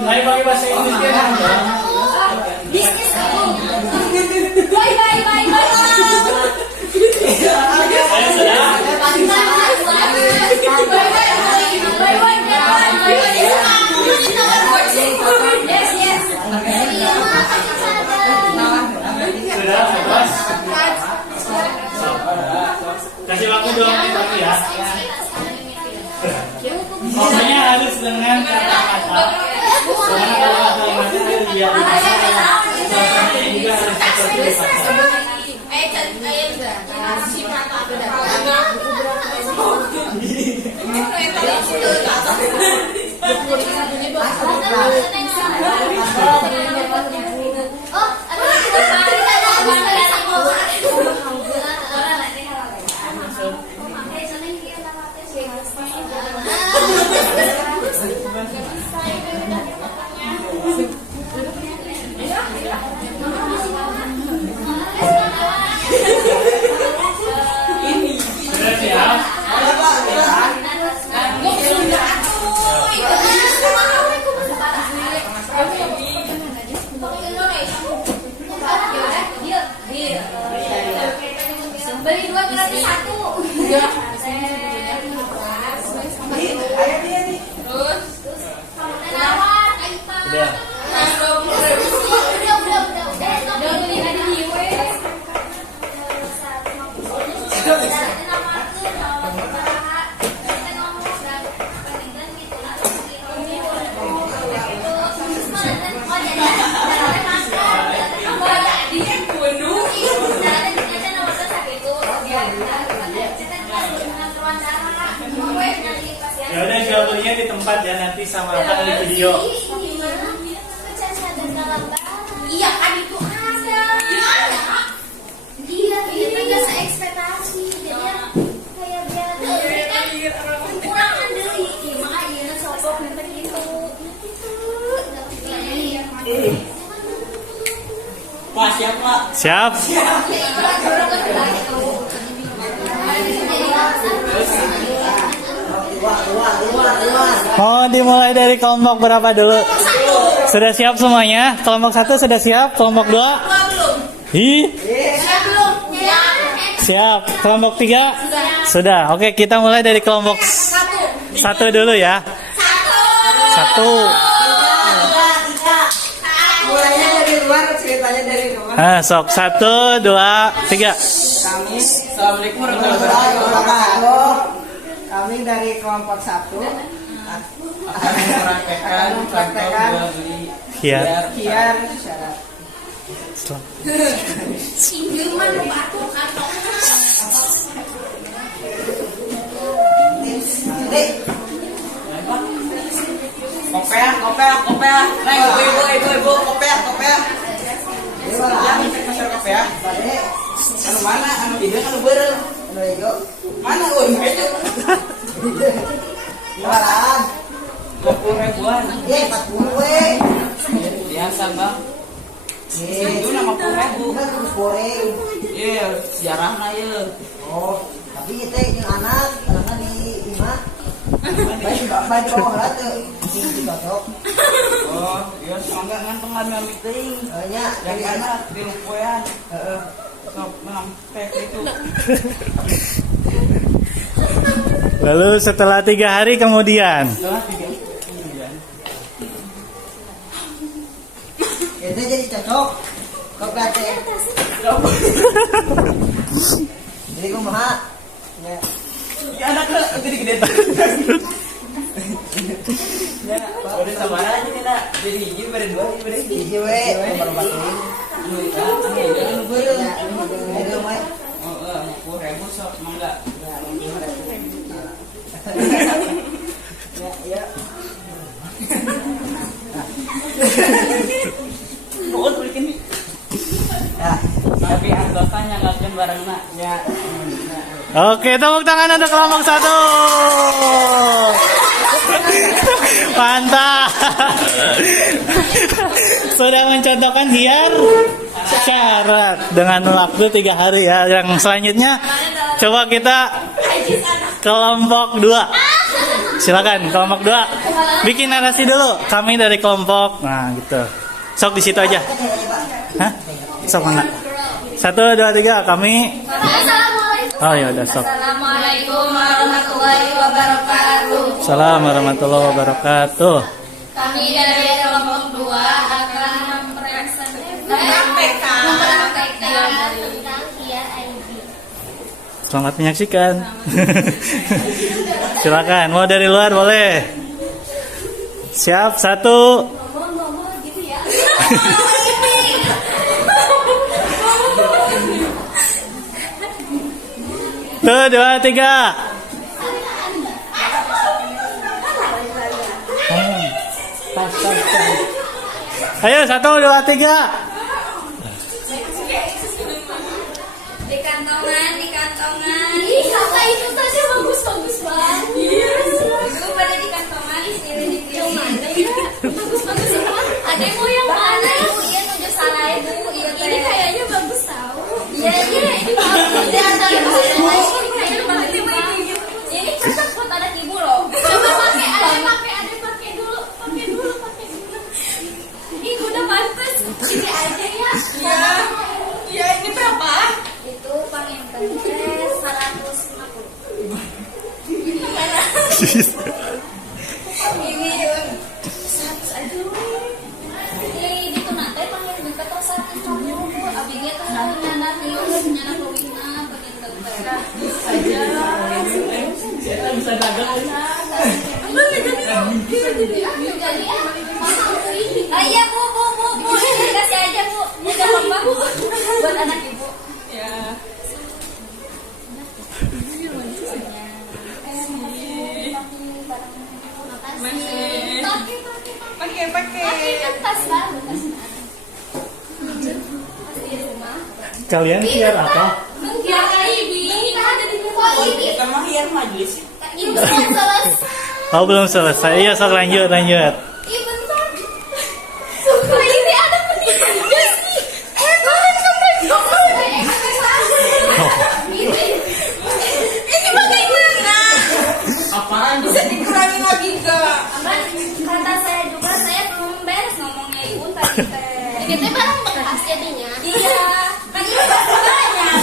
Mari pakai bahasa Inggris ya. Bisnis aku. Bye bye bye bye. Saya sudah. Yes yes. Sudah, bebas. Kasih waktu 2 menit lagi ya. Pokoknya harus dengan kata-kata. Karena kalau kata-katanya lihat di sana, suasananya juga harus seperti itu. satu. Iya. Ayo dia nih. Terus Kamu lewat, Aipa. Udah. Udah beli ada di IW. Ya udah jual belinya di tempat ya, nanti sama Akang di video. Iya kan itu ada. Iya, kita nggak seekspektasi. Jadinya kayak biar kurang deui. Makanya ieu sopok nanti gitu. Pak siap Pak. Siap. Mau dimulai dari kelompok berapa dulu? Sudah siap semuanya? Kelompok 1 sudah siap? Kelompok 2? Ih, siap. Kelompok 3? Sudah. Oke, kita mulai dari kelompok 1 dulu ya. 1. Mulainya dari luar, ceritanya dari luar. Nah, sok 1, 2, 3. Kami, Assalamualaikum warahmatullahi wabarakatuh. Kami dari kelompok 1 akan mempraktekkan Kiar. kiar syarat. Kopea. Neng, ibu, kopea. Ya, cek masyarakat kopea. Anu mana? Anu ideung, anu beureum. Anu ijo. Mana euy? Ijo. Jualan. 20 ribuan. 40 we. Biasa, Bang. Itu nama 50 ribu. Iya, sejarahna ieu. Oh, Tapi teh jeung anak di imah. Baik bawa teh sing dicocok. oh, iya semangga ngantong kami meeting. Nya Yang anak di Lupoyan. Heeh. Sok menampe itu. Lalu setelah 3 hari kemudian. Setelah 3 kemudian. itu jadi cocok. Kok teh. Jadi kumaha? Ya. Ya anaknya gede-gede. Ya, udah sabar aja nih nak. Jadi hiji bare dua, bare hiji. Hiji we, baru batin. Anu eta, anu beureum. Ayo we. Oh, 50 ribu sok mangga. Ya. Nuhun belikin nih. Ya. Tapi anggotanya ngelakuin bareng nak. Ya. Oke, tepuk tangan untuk kelompok 1. Mantap. Sudah mencontohkan hiar syarat dengan waktu 3 hari ya. Yang selanjutnya coba kita kelompok 2. Silakan kelompok 2. Bikin narasi dulu. Kami dari kelompok. Nah, gitu. Sok di situ aja. Hah? Sok mana? 1, 2, 3. Kami. Oh ya udah sok. Assalamualaikum warahmatullahi wabarakatuh. Assalamualaikum warahmatullahi wabarakatuh. Kami dari kelompok 2 akan mempraktekkan tentang kiar ID. Selamat menyaksikan. Silakan, mau dari luar boleh. Siap, 1. Ngomong gitu ya. 1, 2, 3. Ayo 1, 2, 3. Di kantongan. Ih, kakak itu tadi bagus banget. Itu pada di kantongan, istri di film mana ya? Bagus ya. Ada yang mau yang mana? Iya, udah salah ibu. Ini kayaknya bagus tahu. Iya, ini bagus. Di antara ini kayaknya banget ibu. Ini cocok buat anak ibu loh. Coba pakai dulu. Ini udah pantas. Ini aja ya. Iya, ini berapa? Itu pakai yang tadi 100 Dito natin, panggil juga to sa atin kamu. Abigay to nyana tiyo, nyana Rowena, panggil Bisa dagang. Iya bu, kasih aja bu, ini gampang banget buat anak ibu. Ya. Pakai. Tas baru, Kalian kiar apa? Mungkin ini ada di rumah ini. Kita mah hiar majelis. Ini belum selesai. Oh belum selesai. Iya sok lanjut. Iya bentar. Suka ini ada pendidikan sih. Ini bagaimana? Apaan? Bisa dikurangi lagi gak? Aman, kata saya juga saya belum beres ngomongnya ibu tadi teh. Ini teh barang bekas jadinya. Iya. Kan ini masih banyak.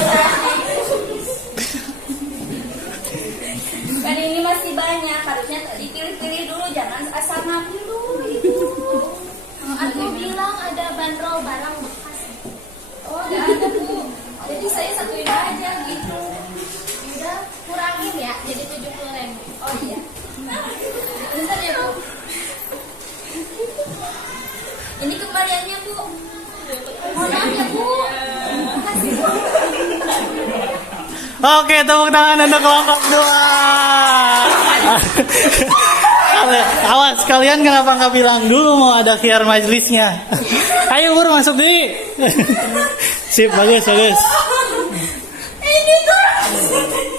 Kan ini masih banyak, harusnya dipilih-pilih dulu, jangan asal ngambil dulu gitu. Aku bilang ada bandrol barang bekas. Oh, nggak ada bu. Jadi saya satuin aja gitu. Udah kurangin ya, jadi 70.000. Oh iya. Bentar ya bu. Ini kembaliannya bu. Mohon maaf ya bu. Makasih bu. Oke, tepuk tangan untuk kelompok 2. Awas, kalian kenapa nggak bilang dulu mau ada khiar majelisnya? Ayo Bur, masuk di. Sip, bagus.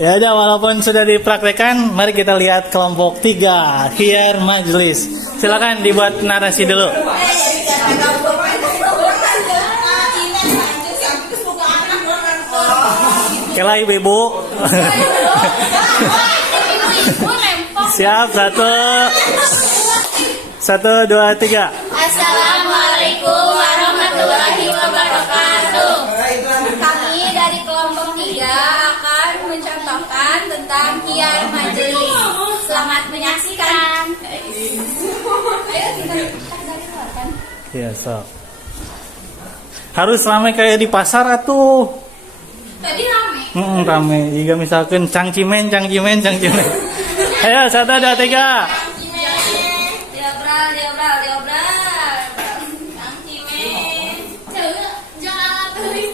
Ya udah, walaupun sudah dipraktekkan, mari kita lihat kelompok 3 khiar majelis. Silakan dibuat narasi dulu. Kela ibu. Siap, 1, 2, 3. Assalamualaikum warahmatullahi wabarakatuh. Kami dari kelompok 3 akan mencontohkan tentang khiar majelis. Selamat menyaksikan. Ayo kita dari luar kan. Ya, sok. Harus ramai kayak di pasar atuh. Tadi rame. Rame. Jika misalkan cangcimen. Ayo, 1, 2, 3. Diobral.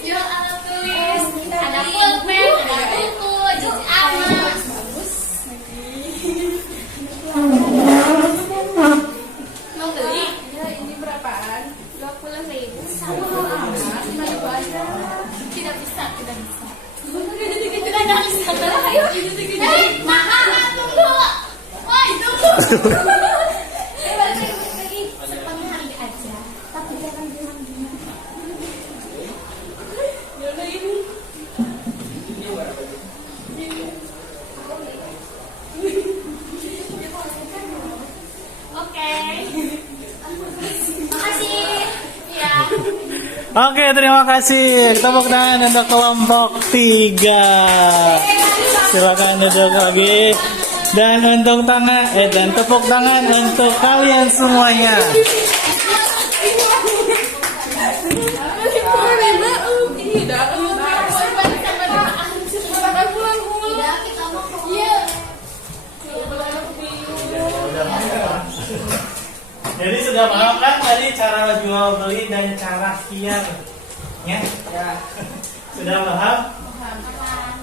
Jual alat tulis. Ada pulpen, ada buku, jus amas. Mau beli? Ya, ini berapaan? 20.000. Sama aja. Tidak bisa. Ayo. Mahal. Tunggu. Woi, tunggu. Lagi sepanjang hari aja. Tapi jangan bilang gimana. Oke. Makasih. Ya. Oke, terima kasih. Tepuk tangan untuk kelompok 3. Silakan duduk lagi. Dan untuk tepuk tangan untuk kalian semuanya. Jadi sudah paham kan tadi cara jual beli dan cara khiarnya? Ya. Sudah paham?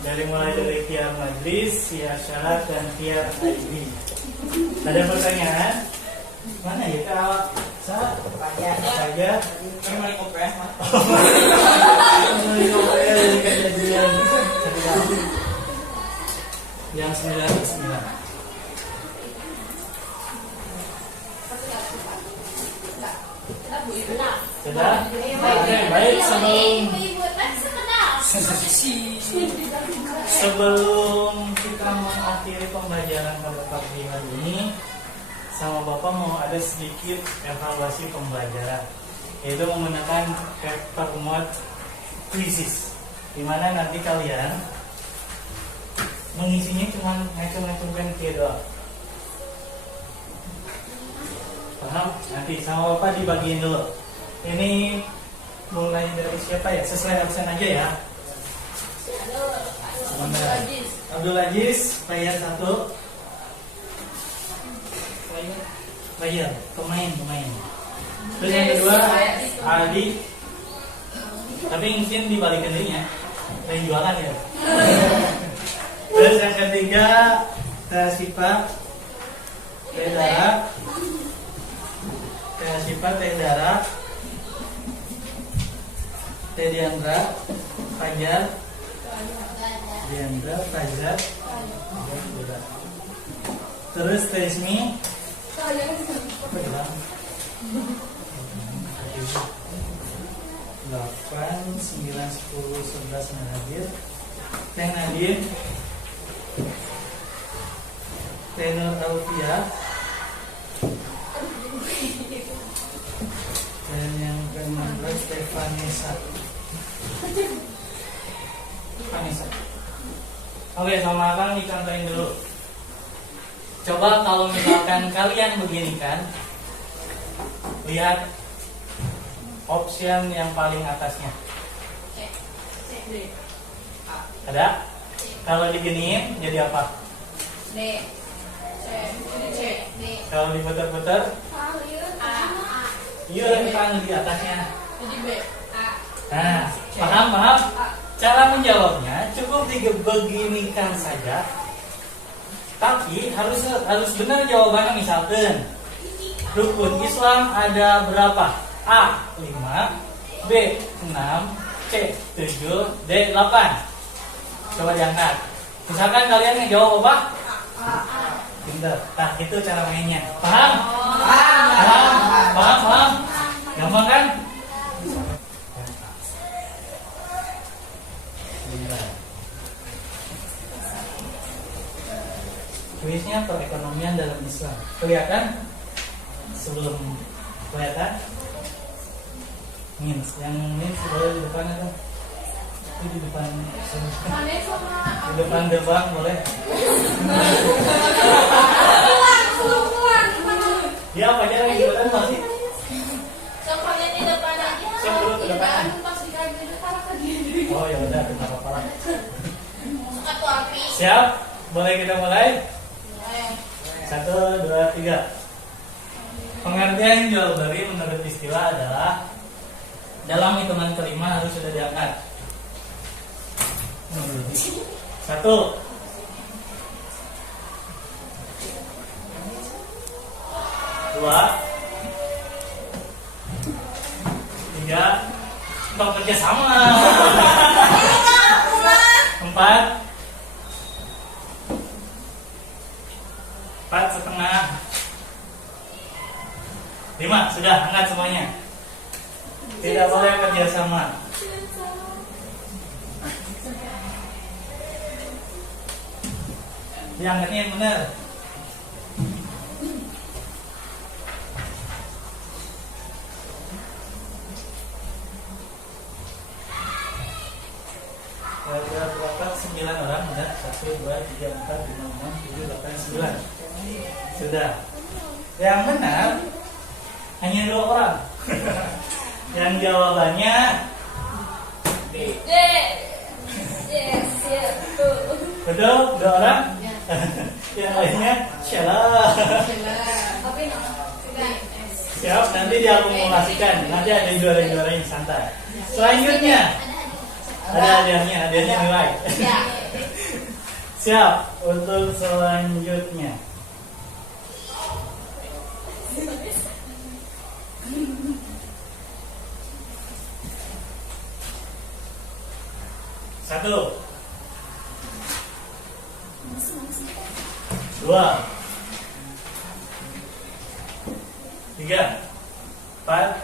Dari mulai dari khiar majlis, khiar syarat dan khiar ID. Ada pertanyaan? Mana ya Kak? Saja. Yang 9. Sudah? Oke, baik, sebelum kita mengakhiri pembelajaran pada pagi hari ini, sama Bapak mau ada sedikit evaluasi pembelajaran, yaitu menggunakan paper mode quizzes, dimana nanti kalian mengisinya cuma ngacung-ngacungkan kayak doang. Paham? Nanti sama Bapak dibagiin dulu. Ini mulai dari siapa ya? Sesuai absen aja ya. Sebentar. Abdul Aziz, player 1. Player, pemain. Terus yang kedua, Aldi. Tapi mungkin dibalikin dirinya. Yang jualan ya. Terus yang ketiga, Sipa, Teh Dara, Teh Diandra, Fajar, terus Teh Ismi, 8, 9, 10, 11 hadir. Teh Nadine, Teh Nur Alfiah, dan yang ke-16 Teh Vanessa. Oke, sama Akang dicontohin dulu. Coba kalau misalkan kalian begini kan, lihat option yang paling atasnya. Ada? Kalau diginiin jadi apa? D. Kalau diputar-putar, iya kan di atasnya. Jadi B. Nah, paham? Cara menjawabnya cukup dibeginikan saja. Tapi harus benar jawabannya. Misalkan rukun Islam ada berapa? A 5, B 6, C 7, D 8. Coba diangkat. Misalkan kalian ngejawab apa? Pinter. Nah, itu cara mainnya. Paham? Paham? Gampang kan? Kuisnya perekonomian dalam Islam. Kelihatan? Sebelum kelihatan? Yang mins boleh di depan atau? Di depan. Di depan gerbang boleh. Ya apa aja yang ikutan masih? Contohnya di depan aja. Siap dulu ke depan. Oh ya udah, tidak apa-apa. Satu api. Siap? Boleh kita mulai? 1, 2, 3. Pengertian jual beli menurut istilah adalah dalam hitungan kelima harus sudah diangkat. 1, 2, 3. Untuk kerja sama. 4, 4,5. 5, sudah angkat semuanya. Tidak boleh kerja sama. Diangkatnya yang benar. Berapa? 9 orang, benar? 1, 2, 3, 4, 5, 6, 7, 8, 9. Sudah. Yang benar hanya 2 orang. Yang jawabannya D. Yes, betul. Betul? 2 orang? Yang lainnya salah. Tapi Siap, nanti diakumulasikan. Nanti ada juara-juaranya, santai. Selanjutnya ada hadiahnya nilai. Siap untuk selanjutnya. Satu, 2, 3, 4,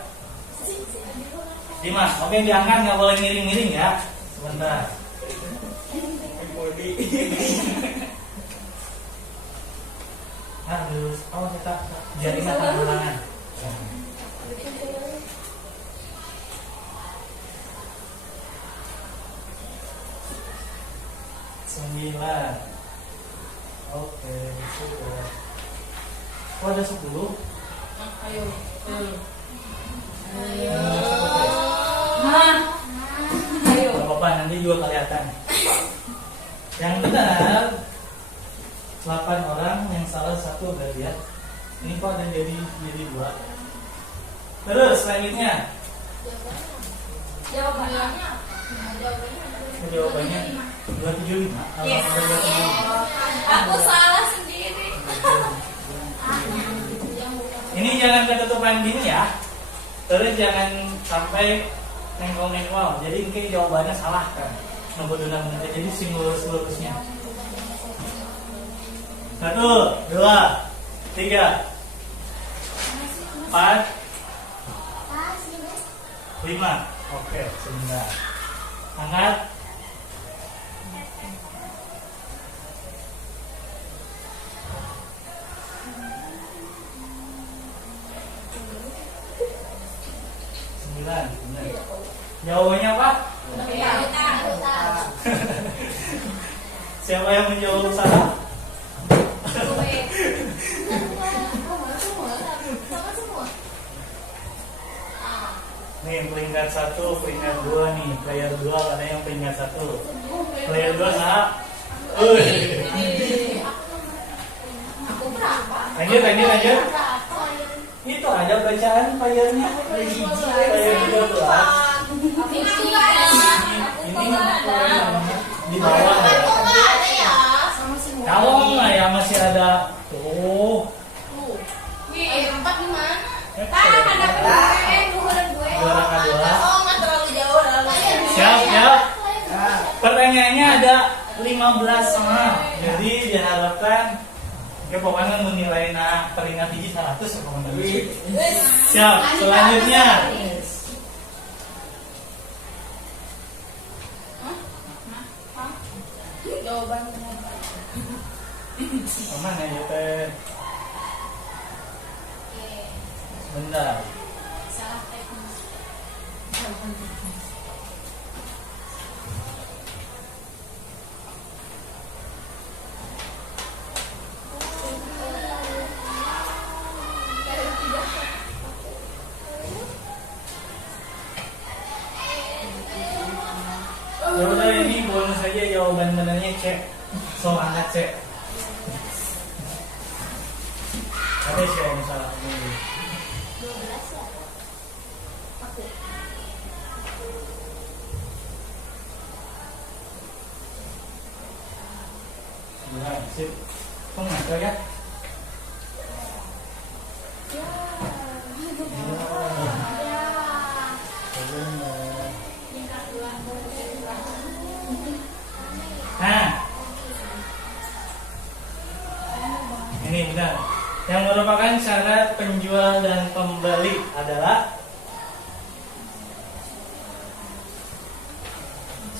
5. Oke, diangkat, nggak boleh miring-miring ya. Sebentar. Harus, kita jaringan tangan. 9. Oke, sudah. Oh, ada 10. Ayo. Gak apa-apa, nanti juga kelihatan. Yang benar 8 orang, yang salah 1 berarti ya. Ini kok ada jadi 2. Terus selanjutnya Jawabannya. jawabannya 275. Yes. Aku salah sendiri. Ini jangan ketutupan gini ya. Terus jangan sampai nengkol-nengkol. Jadi ini jawabannya salah kan. Nombor dunang jadi lurusnya. 1, 2, 3, 4, 5. Oke, sebentar. Angkat. Benar. Jawabannya apa? Siapa yang menjawab salah? Nih peringkat 1, peringkat 2 nih. Player 2 ada yang peringkat 1. Player 2 salah. Lanjut. Itu ada bacaan playernya. Player 12. Ini di bawah ya. Kalau nggak ya masih ada tuh. Siap. Pertanyaannya ada 15 sama. Jadi diharapkan pokoknya menilai peringkat 100 ya pokoknya. Siap. Selanjutnya. Kemana ya teh? Bentar. Ya udah ini bonus saja jawaban benarnya C. So angkat C. Ada sih yang salah ini. 12 ya. Oke. Nah, sip. Kok ngaco ya? Nah, ini benar. Yang merupakan syarat penjual dan pembeli adalah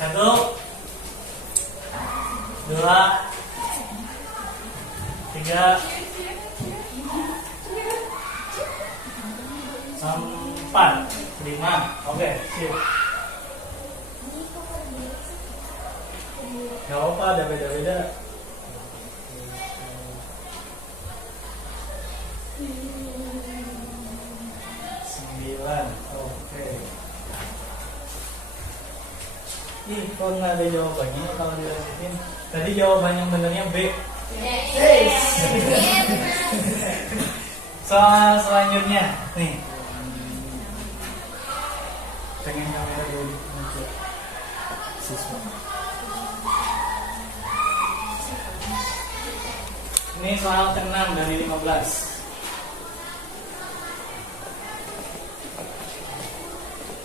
1, 2, 3, 4, 5. Oke, sip. Gak apa-apa, ada beda-beda. 9. Oke. Ih, kok nggak ada jawabannya kalau dilanjutin? Tadi jawaban yang benernya B. Soal selanjutnya, nih. Pengen kamera dulu untuk siswa. Ini soal ke-6 dari 15.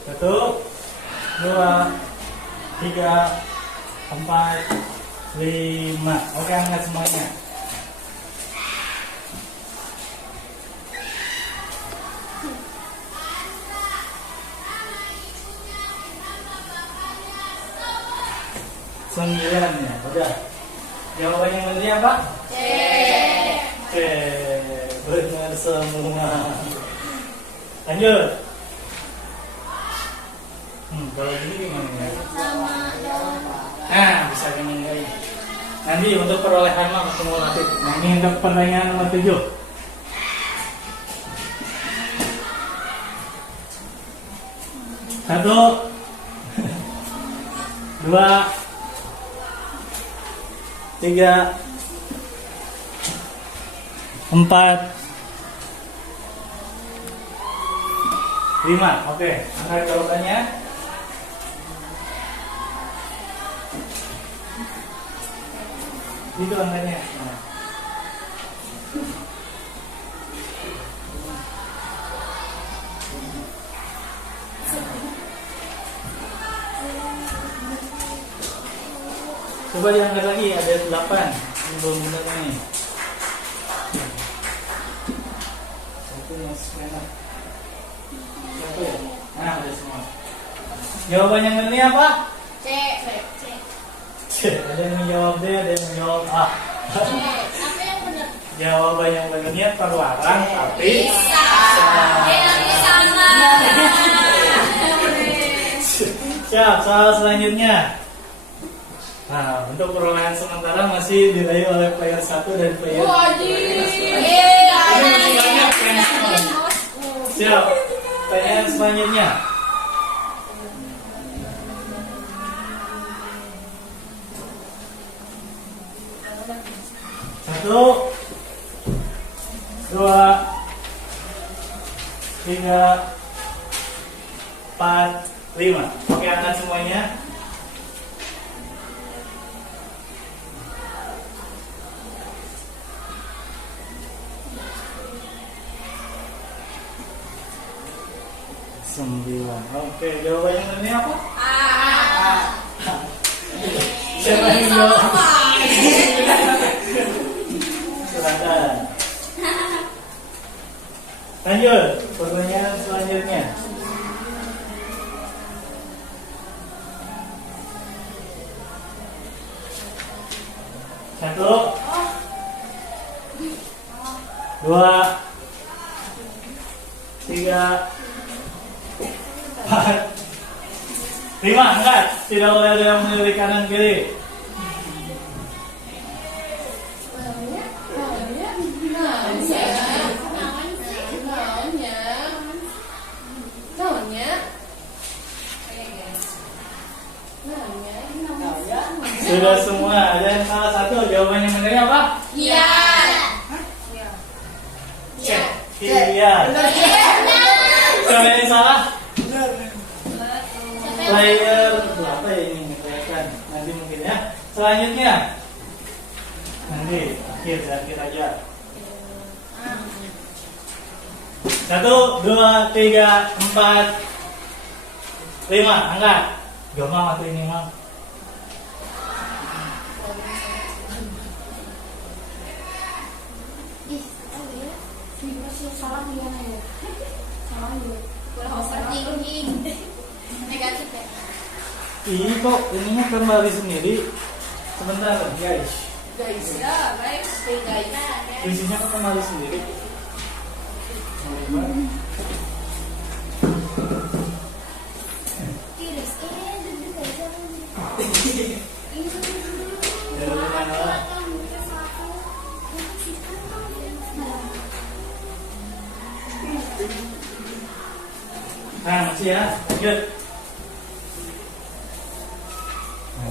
1, 2, 3, 4, 5. Oke, angkat semuanya. Sembilan ya, udah. Jawabannya benar apa? C. Benar semua. Lanjut. Kalau gini gimana ya? Nah, bisa gini. Nanti untuk perolehan mah kumulatif. Nah, ini untuk pertanyaan nomor 7. 1, 2, 3, 4, 5. Oke, angkat jawabannya. Itu angkanya. Nah. Coba diangkat lagi, ada 8. Ini belum benar nih. Satu masih enak. Siapa ya? Nah, udah semua. Jawaban yang benar apa? C. Ada yang menjawab D, ada yang menjawab A. Apa yang benar? Jawaban yang benarnya terlarang, tapi Sama. siap. Soal selanjutnya. Nah, untuk perolehan sementara masih diraih oleh player 1 dan player 2. Siap. Pertanyaan selanjutnya. Satu, 2, 3, 4, 5. Oke, angkat semuanya. Sembilan. Oke, jawabannya tadi apa? Siapa yang jawab? Silakan. Lanjut, pertanyaan selanjutnya. Satu, 2, 3, 4, 5. Angkat. Tidak boleh ada yang melirik kanan kiri. Sudah semua. Dan salah satu jawabannya benar apa? Iya. Cek. Iya. Siapa yang salah? Player berapa ya ini? Kelihatan. Nanti mungkin ya. Selanjutnya. Nanti akhir aja. 1, 2, 3, 4, 5. Angkat. Gampang atau ini mah? Salah dia ya. Salah dia. Overthinking. Negatif ya. Ini kok ininya kembali sendiri. Sebentar guys. Ya, baik. Isinya kok kembali sendiri. Tiris. Duduk aja. Dari mana lah? Nah, masih ya, lanjut. Nah,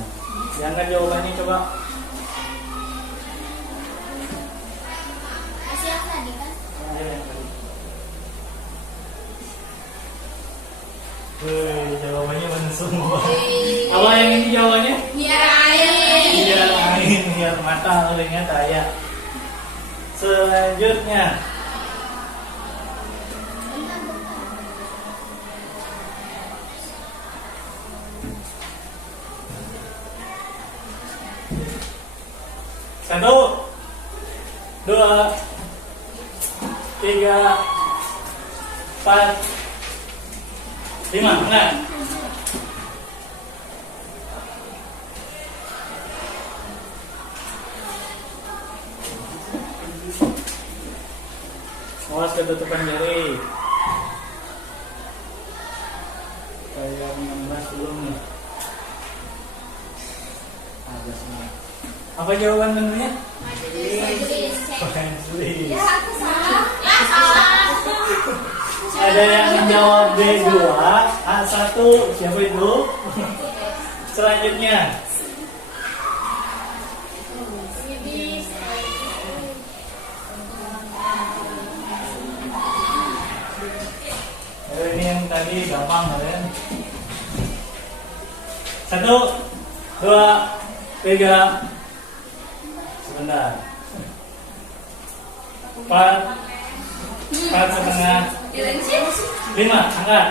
diangkat jawabannya coba. Masih yang tadi kan? Nah, yang tadi. Wih, jawabannya benar semua. Apa yang ini jawabannya? Biar air. Iya, angin, biar mata, olehnya daya. Selanjutnya. Satu, 2, 3, 4, 5. Nah. Awas ketutupan jari. Kayak 16 belum nih. Ada semua. Apa jawaban benernya? Majelis. Majelis. Ya, aku salah. Ya, salah. Ada yang menjawab B2, A1. Siapa itu? Selanjutnya. Ini yang tadi gampang kan? 1, 2, 3. Sebentar. 4 setengah. 5, angkat.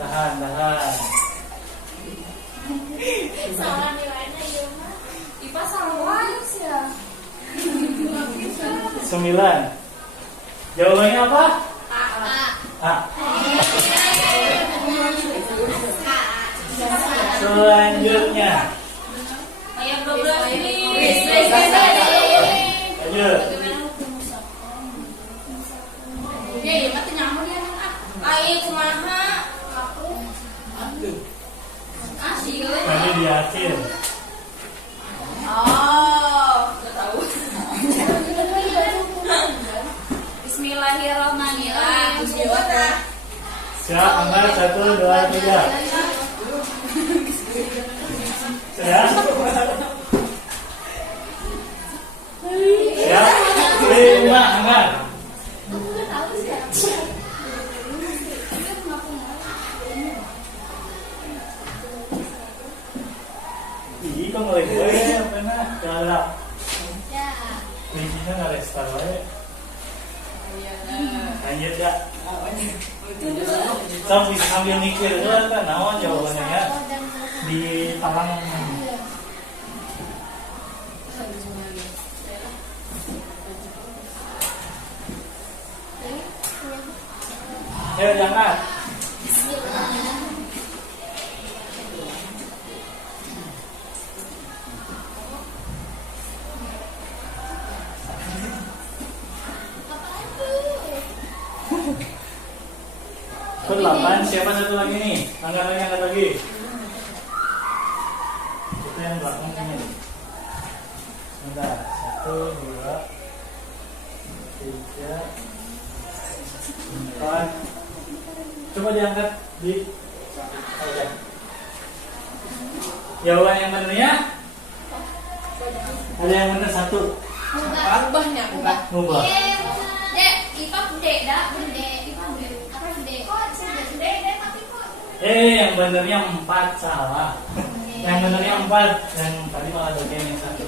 Tahan. Salah nilainya ya mah. Ipa salah ya. 9. Jawabannya apa? A. Selanjutnya. Ayam 12 ini. Lanjut. Ya, ya mati nyamuk dia nak. Ai kumaha? Asih euy. Tadi di akhir. Oh, enggak tahu. Bismillahirrahmanirrahim. Bismillah. Siap, angkat 1, 2, 3. Siap. Siap. 5, angkat. Ih, kok ngelag gue apa nah? Galak. Ya. Bijinya nggak restart wae. Lanjut ya. Sok sambil mikir dulu kan, naon jawabannya ya. Di talang. Ayo diangkat. Ke-8, siapa satu lagi nih? Angkat lagi. Itu yang belakang ini. Sebentar. 1, 2, 3, 4. Coba diangkat di. Oke. Jawaban yang benernya? Ada yang bener 1. Ubahnya, ubah. Ubah. Dek, Ipa gede dah, gede. Ipa gede. Apa gede? Kok gede tapi kok. Yang benernya 4 salah. Yang benernya 4 dan tadi malah bagian yang 1.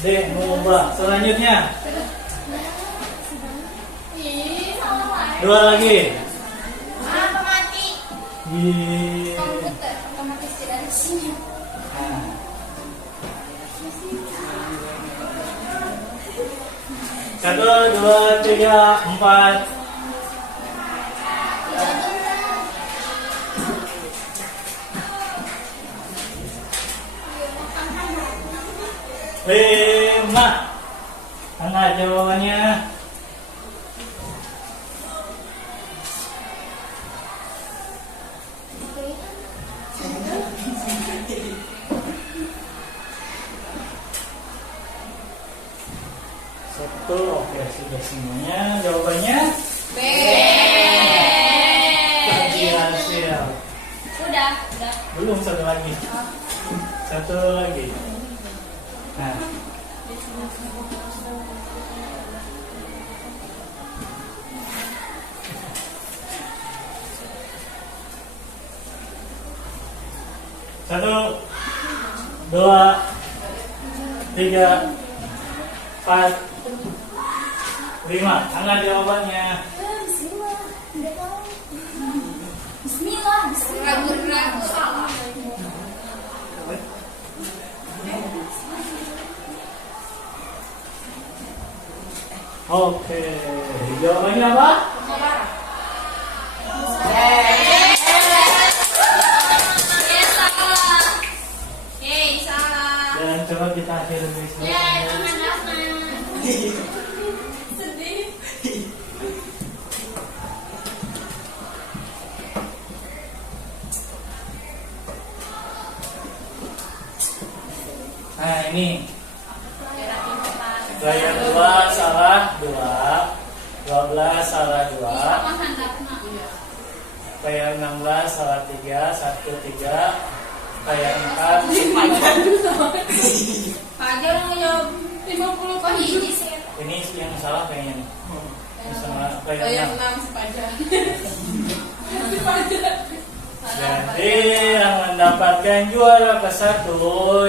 D, mengubah. Selanjutnya. Ih, salah wae. 2 lagi. Apa mati? Di. Komputer otomatis tidak di sini. Nah. 1, 2, 3, 4. Lima. Angkat jawabannya. Satu, oke sudah semuanya. Jawabannya B. siap. Udah. Belum satu lagi. Satu lagi. Nah. Satu, 2, 3, 4, 5. Angkat jawabannya. Bismillah. Ragu-ragu salah. Oke, jawabannya apa? Salah. Dan coba kita akhiri guys. Sedih. Nah ini Terapi Player 2 salah 2. 12 salah 2. Player 16 salah 3. 1 3. Player 4. Fajar ngejawab 50 kan Ini yang salah kayaknya nih. Ini sama player Player 6. 6 sepajar. Jadi yang mendapatkan juara ke-1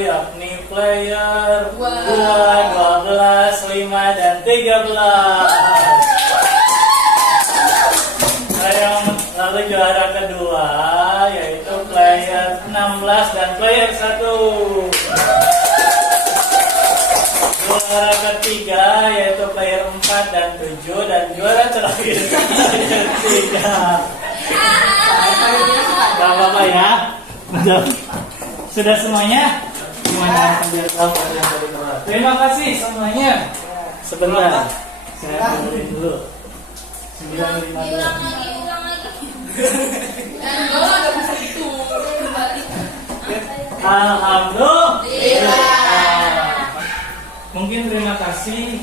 yakni player 2, 12, 5, dan 13. Lalu juara kedua yaitu player 16 dan player 1. Juara ketiga yaitu player 4 dan 7, dan juara terakhir player 3. Gak apa-apa ya. Sudah semuanya? Gimana biar tahu yang dari bawah. Terima kasih semuanya. Sebentar. Saya tulis dulu. 952. Alhamdulillah. Mungkin terima kasih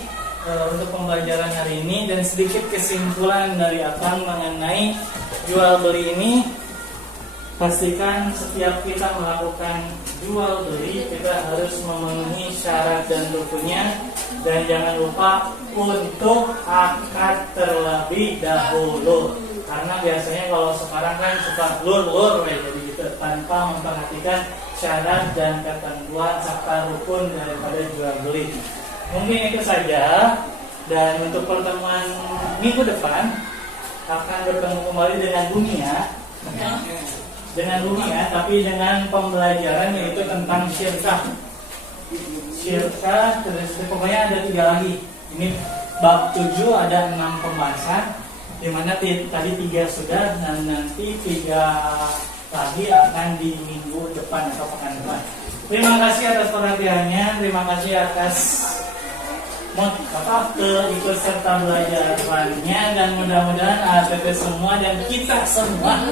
untuk pembelajaran hari ini, dan sedikit kesimpulan dari Akang mengenai jual beli ini. Pastikan setiap kita melakukan jual beli kita harus memenuhi syarat dan rukunnya, dan jangan lupa untuk akad terlebih dahulu, karena biasanya kalau sekarang kan suka lur-lur jadi gitu tanpa memperhatikan syarat dan ketentuan serta rukun daripada jual beli. Mungkin itu saja, dan untuk pertemuan minggu depan akan bertemu kembali dengan dunia, tapi dengan pembelajaran yaitu tentang syirkah, terus pokoknya ada 3 lagi. Ini bab 7 ada 6 pembahasan, dimana tadi 3 sudah, dan nanti 3 lagi akan di minggu depan atau pekan depan. Terima kasih atas perhatiannya, terima kasih atas ikut serta belajarannya, dan mudah-mudahan ATT semua dan kita semua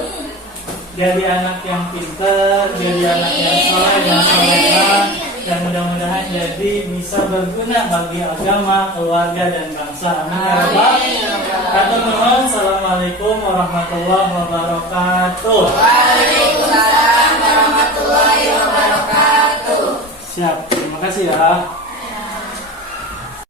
jadi anak yang pintar, jadi anak yang soleh dan solehah, dan mudah-mudahan jadi bisa berguna bagi agama, keluarga, dan bangsa. Amin ya rabbal alamin. Assalamualaikum warahmatullahi wabarakatuh. Waalaikumsalam warahmatullahi wabarakatuh. Siap, terima kasih ya.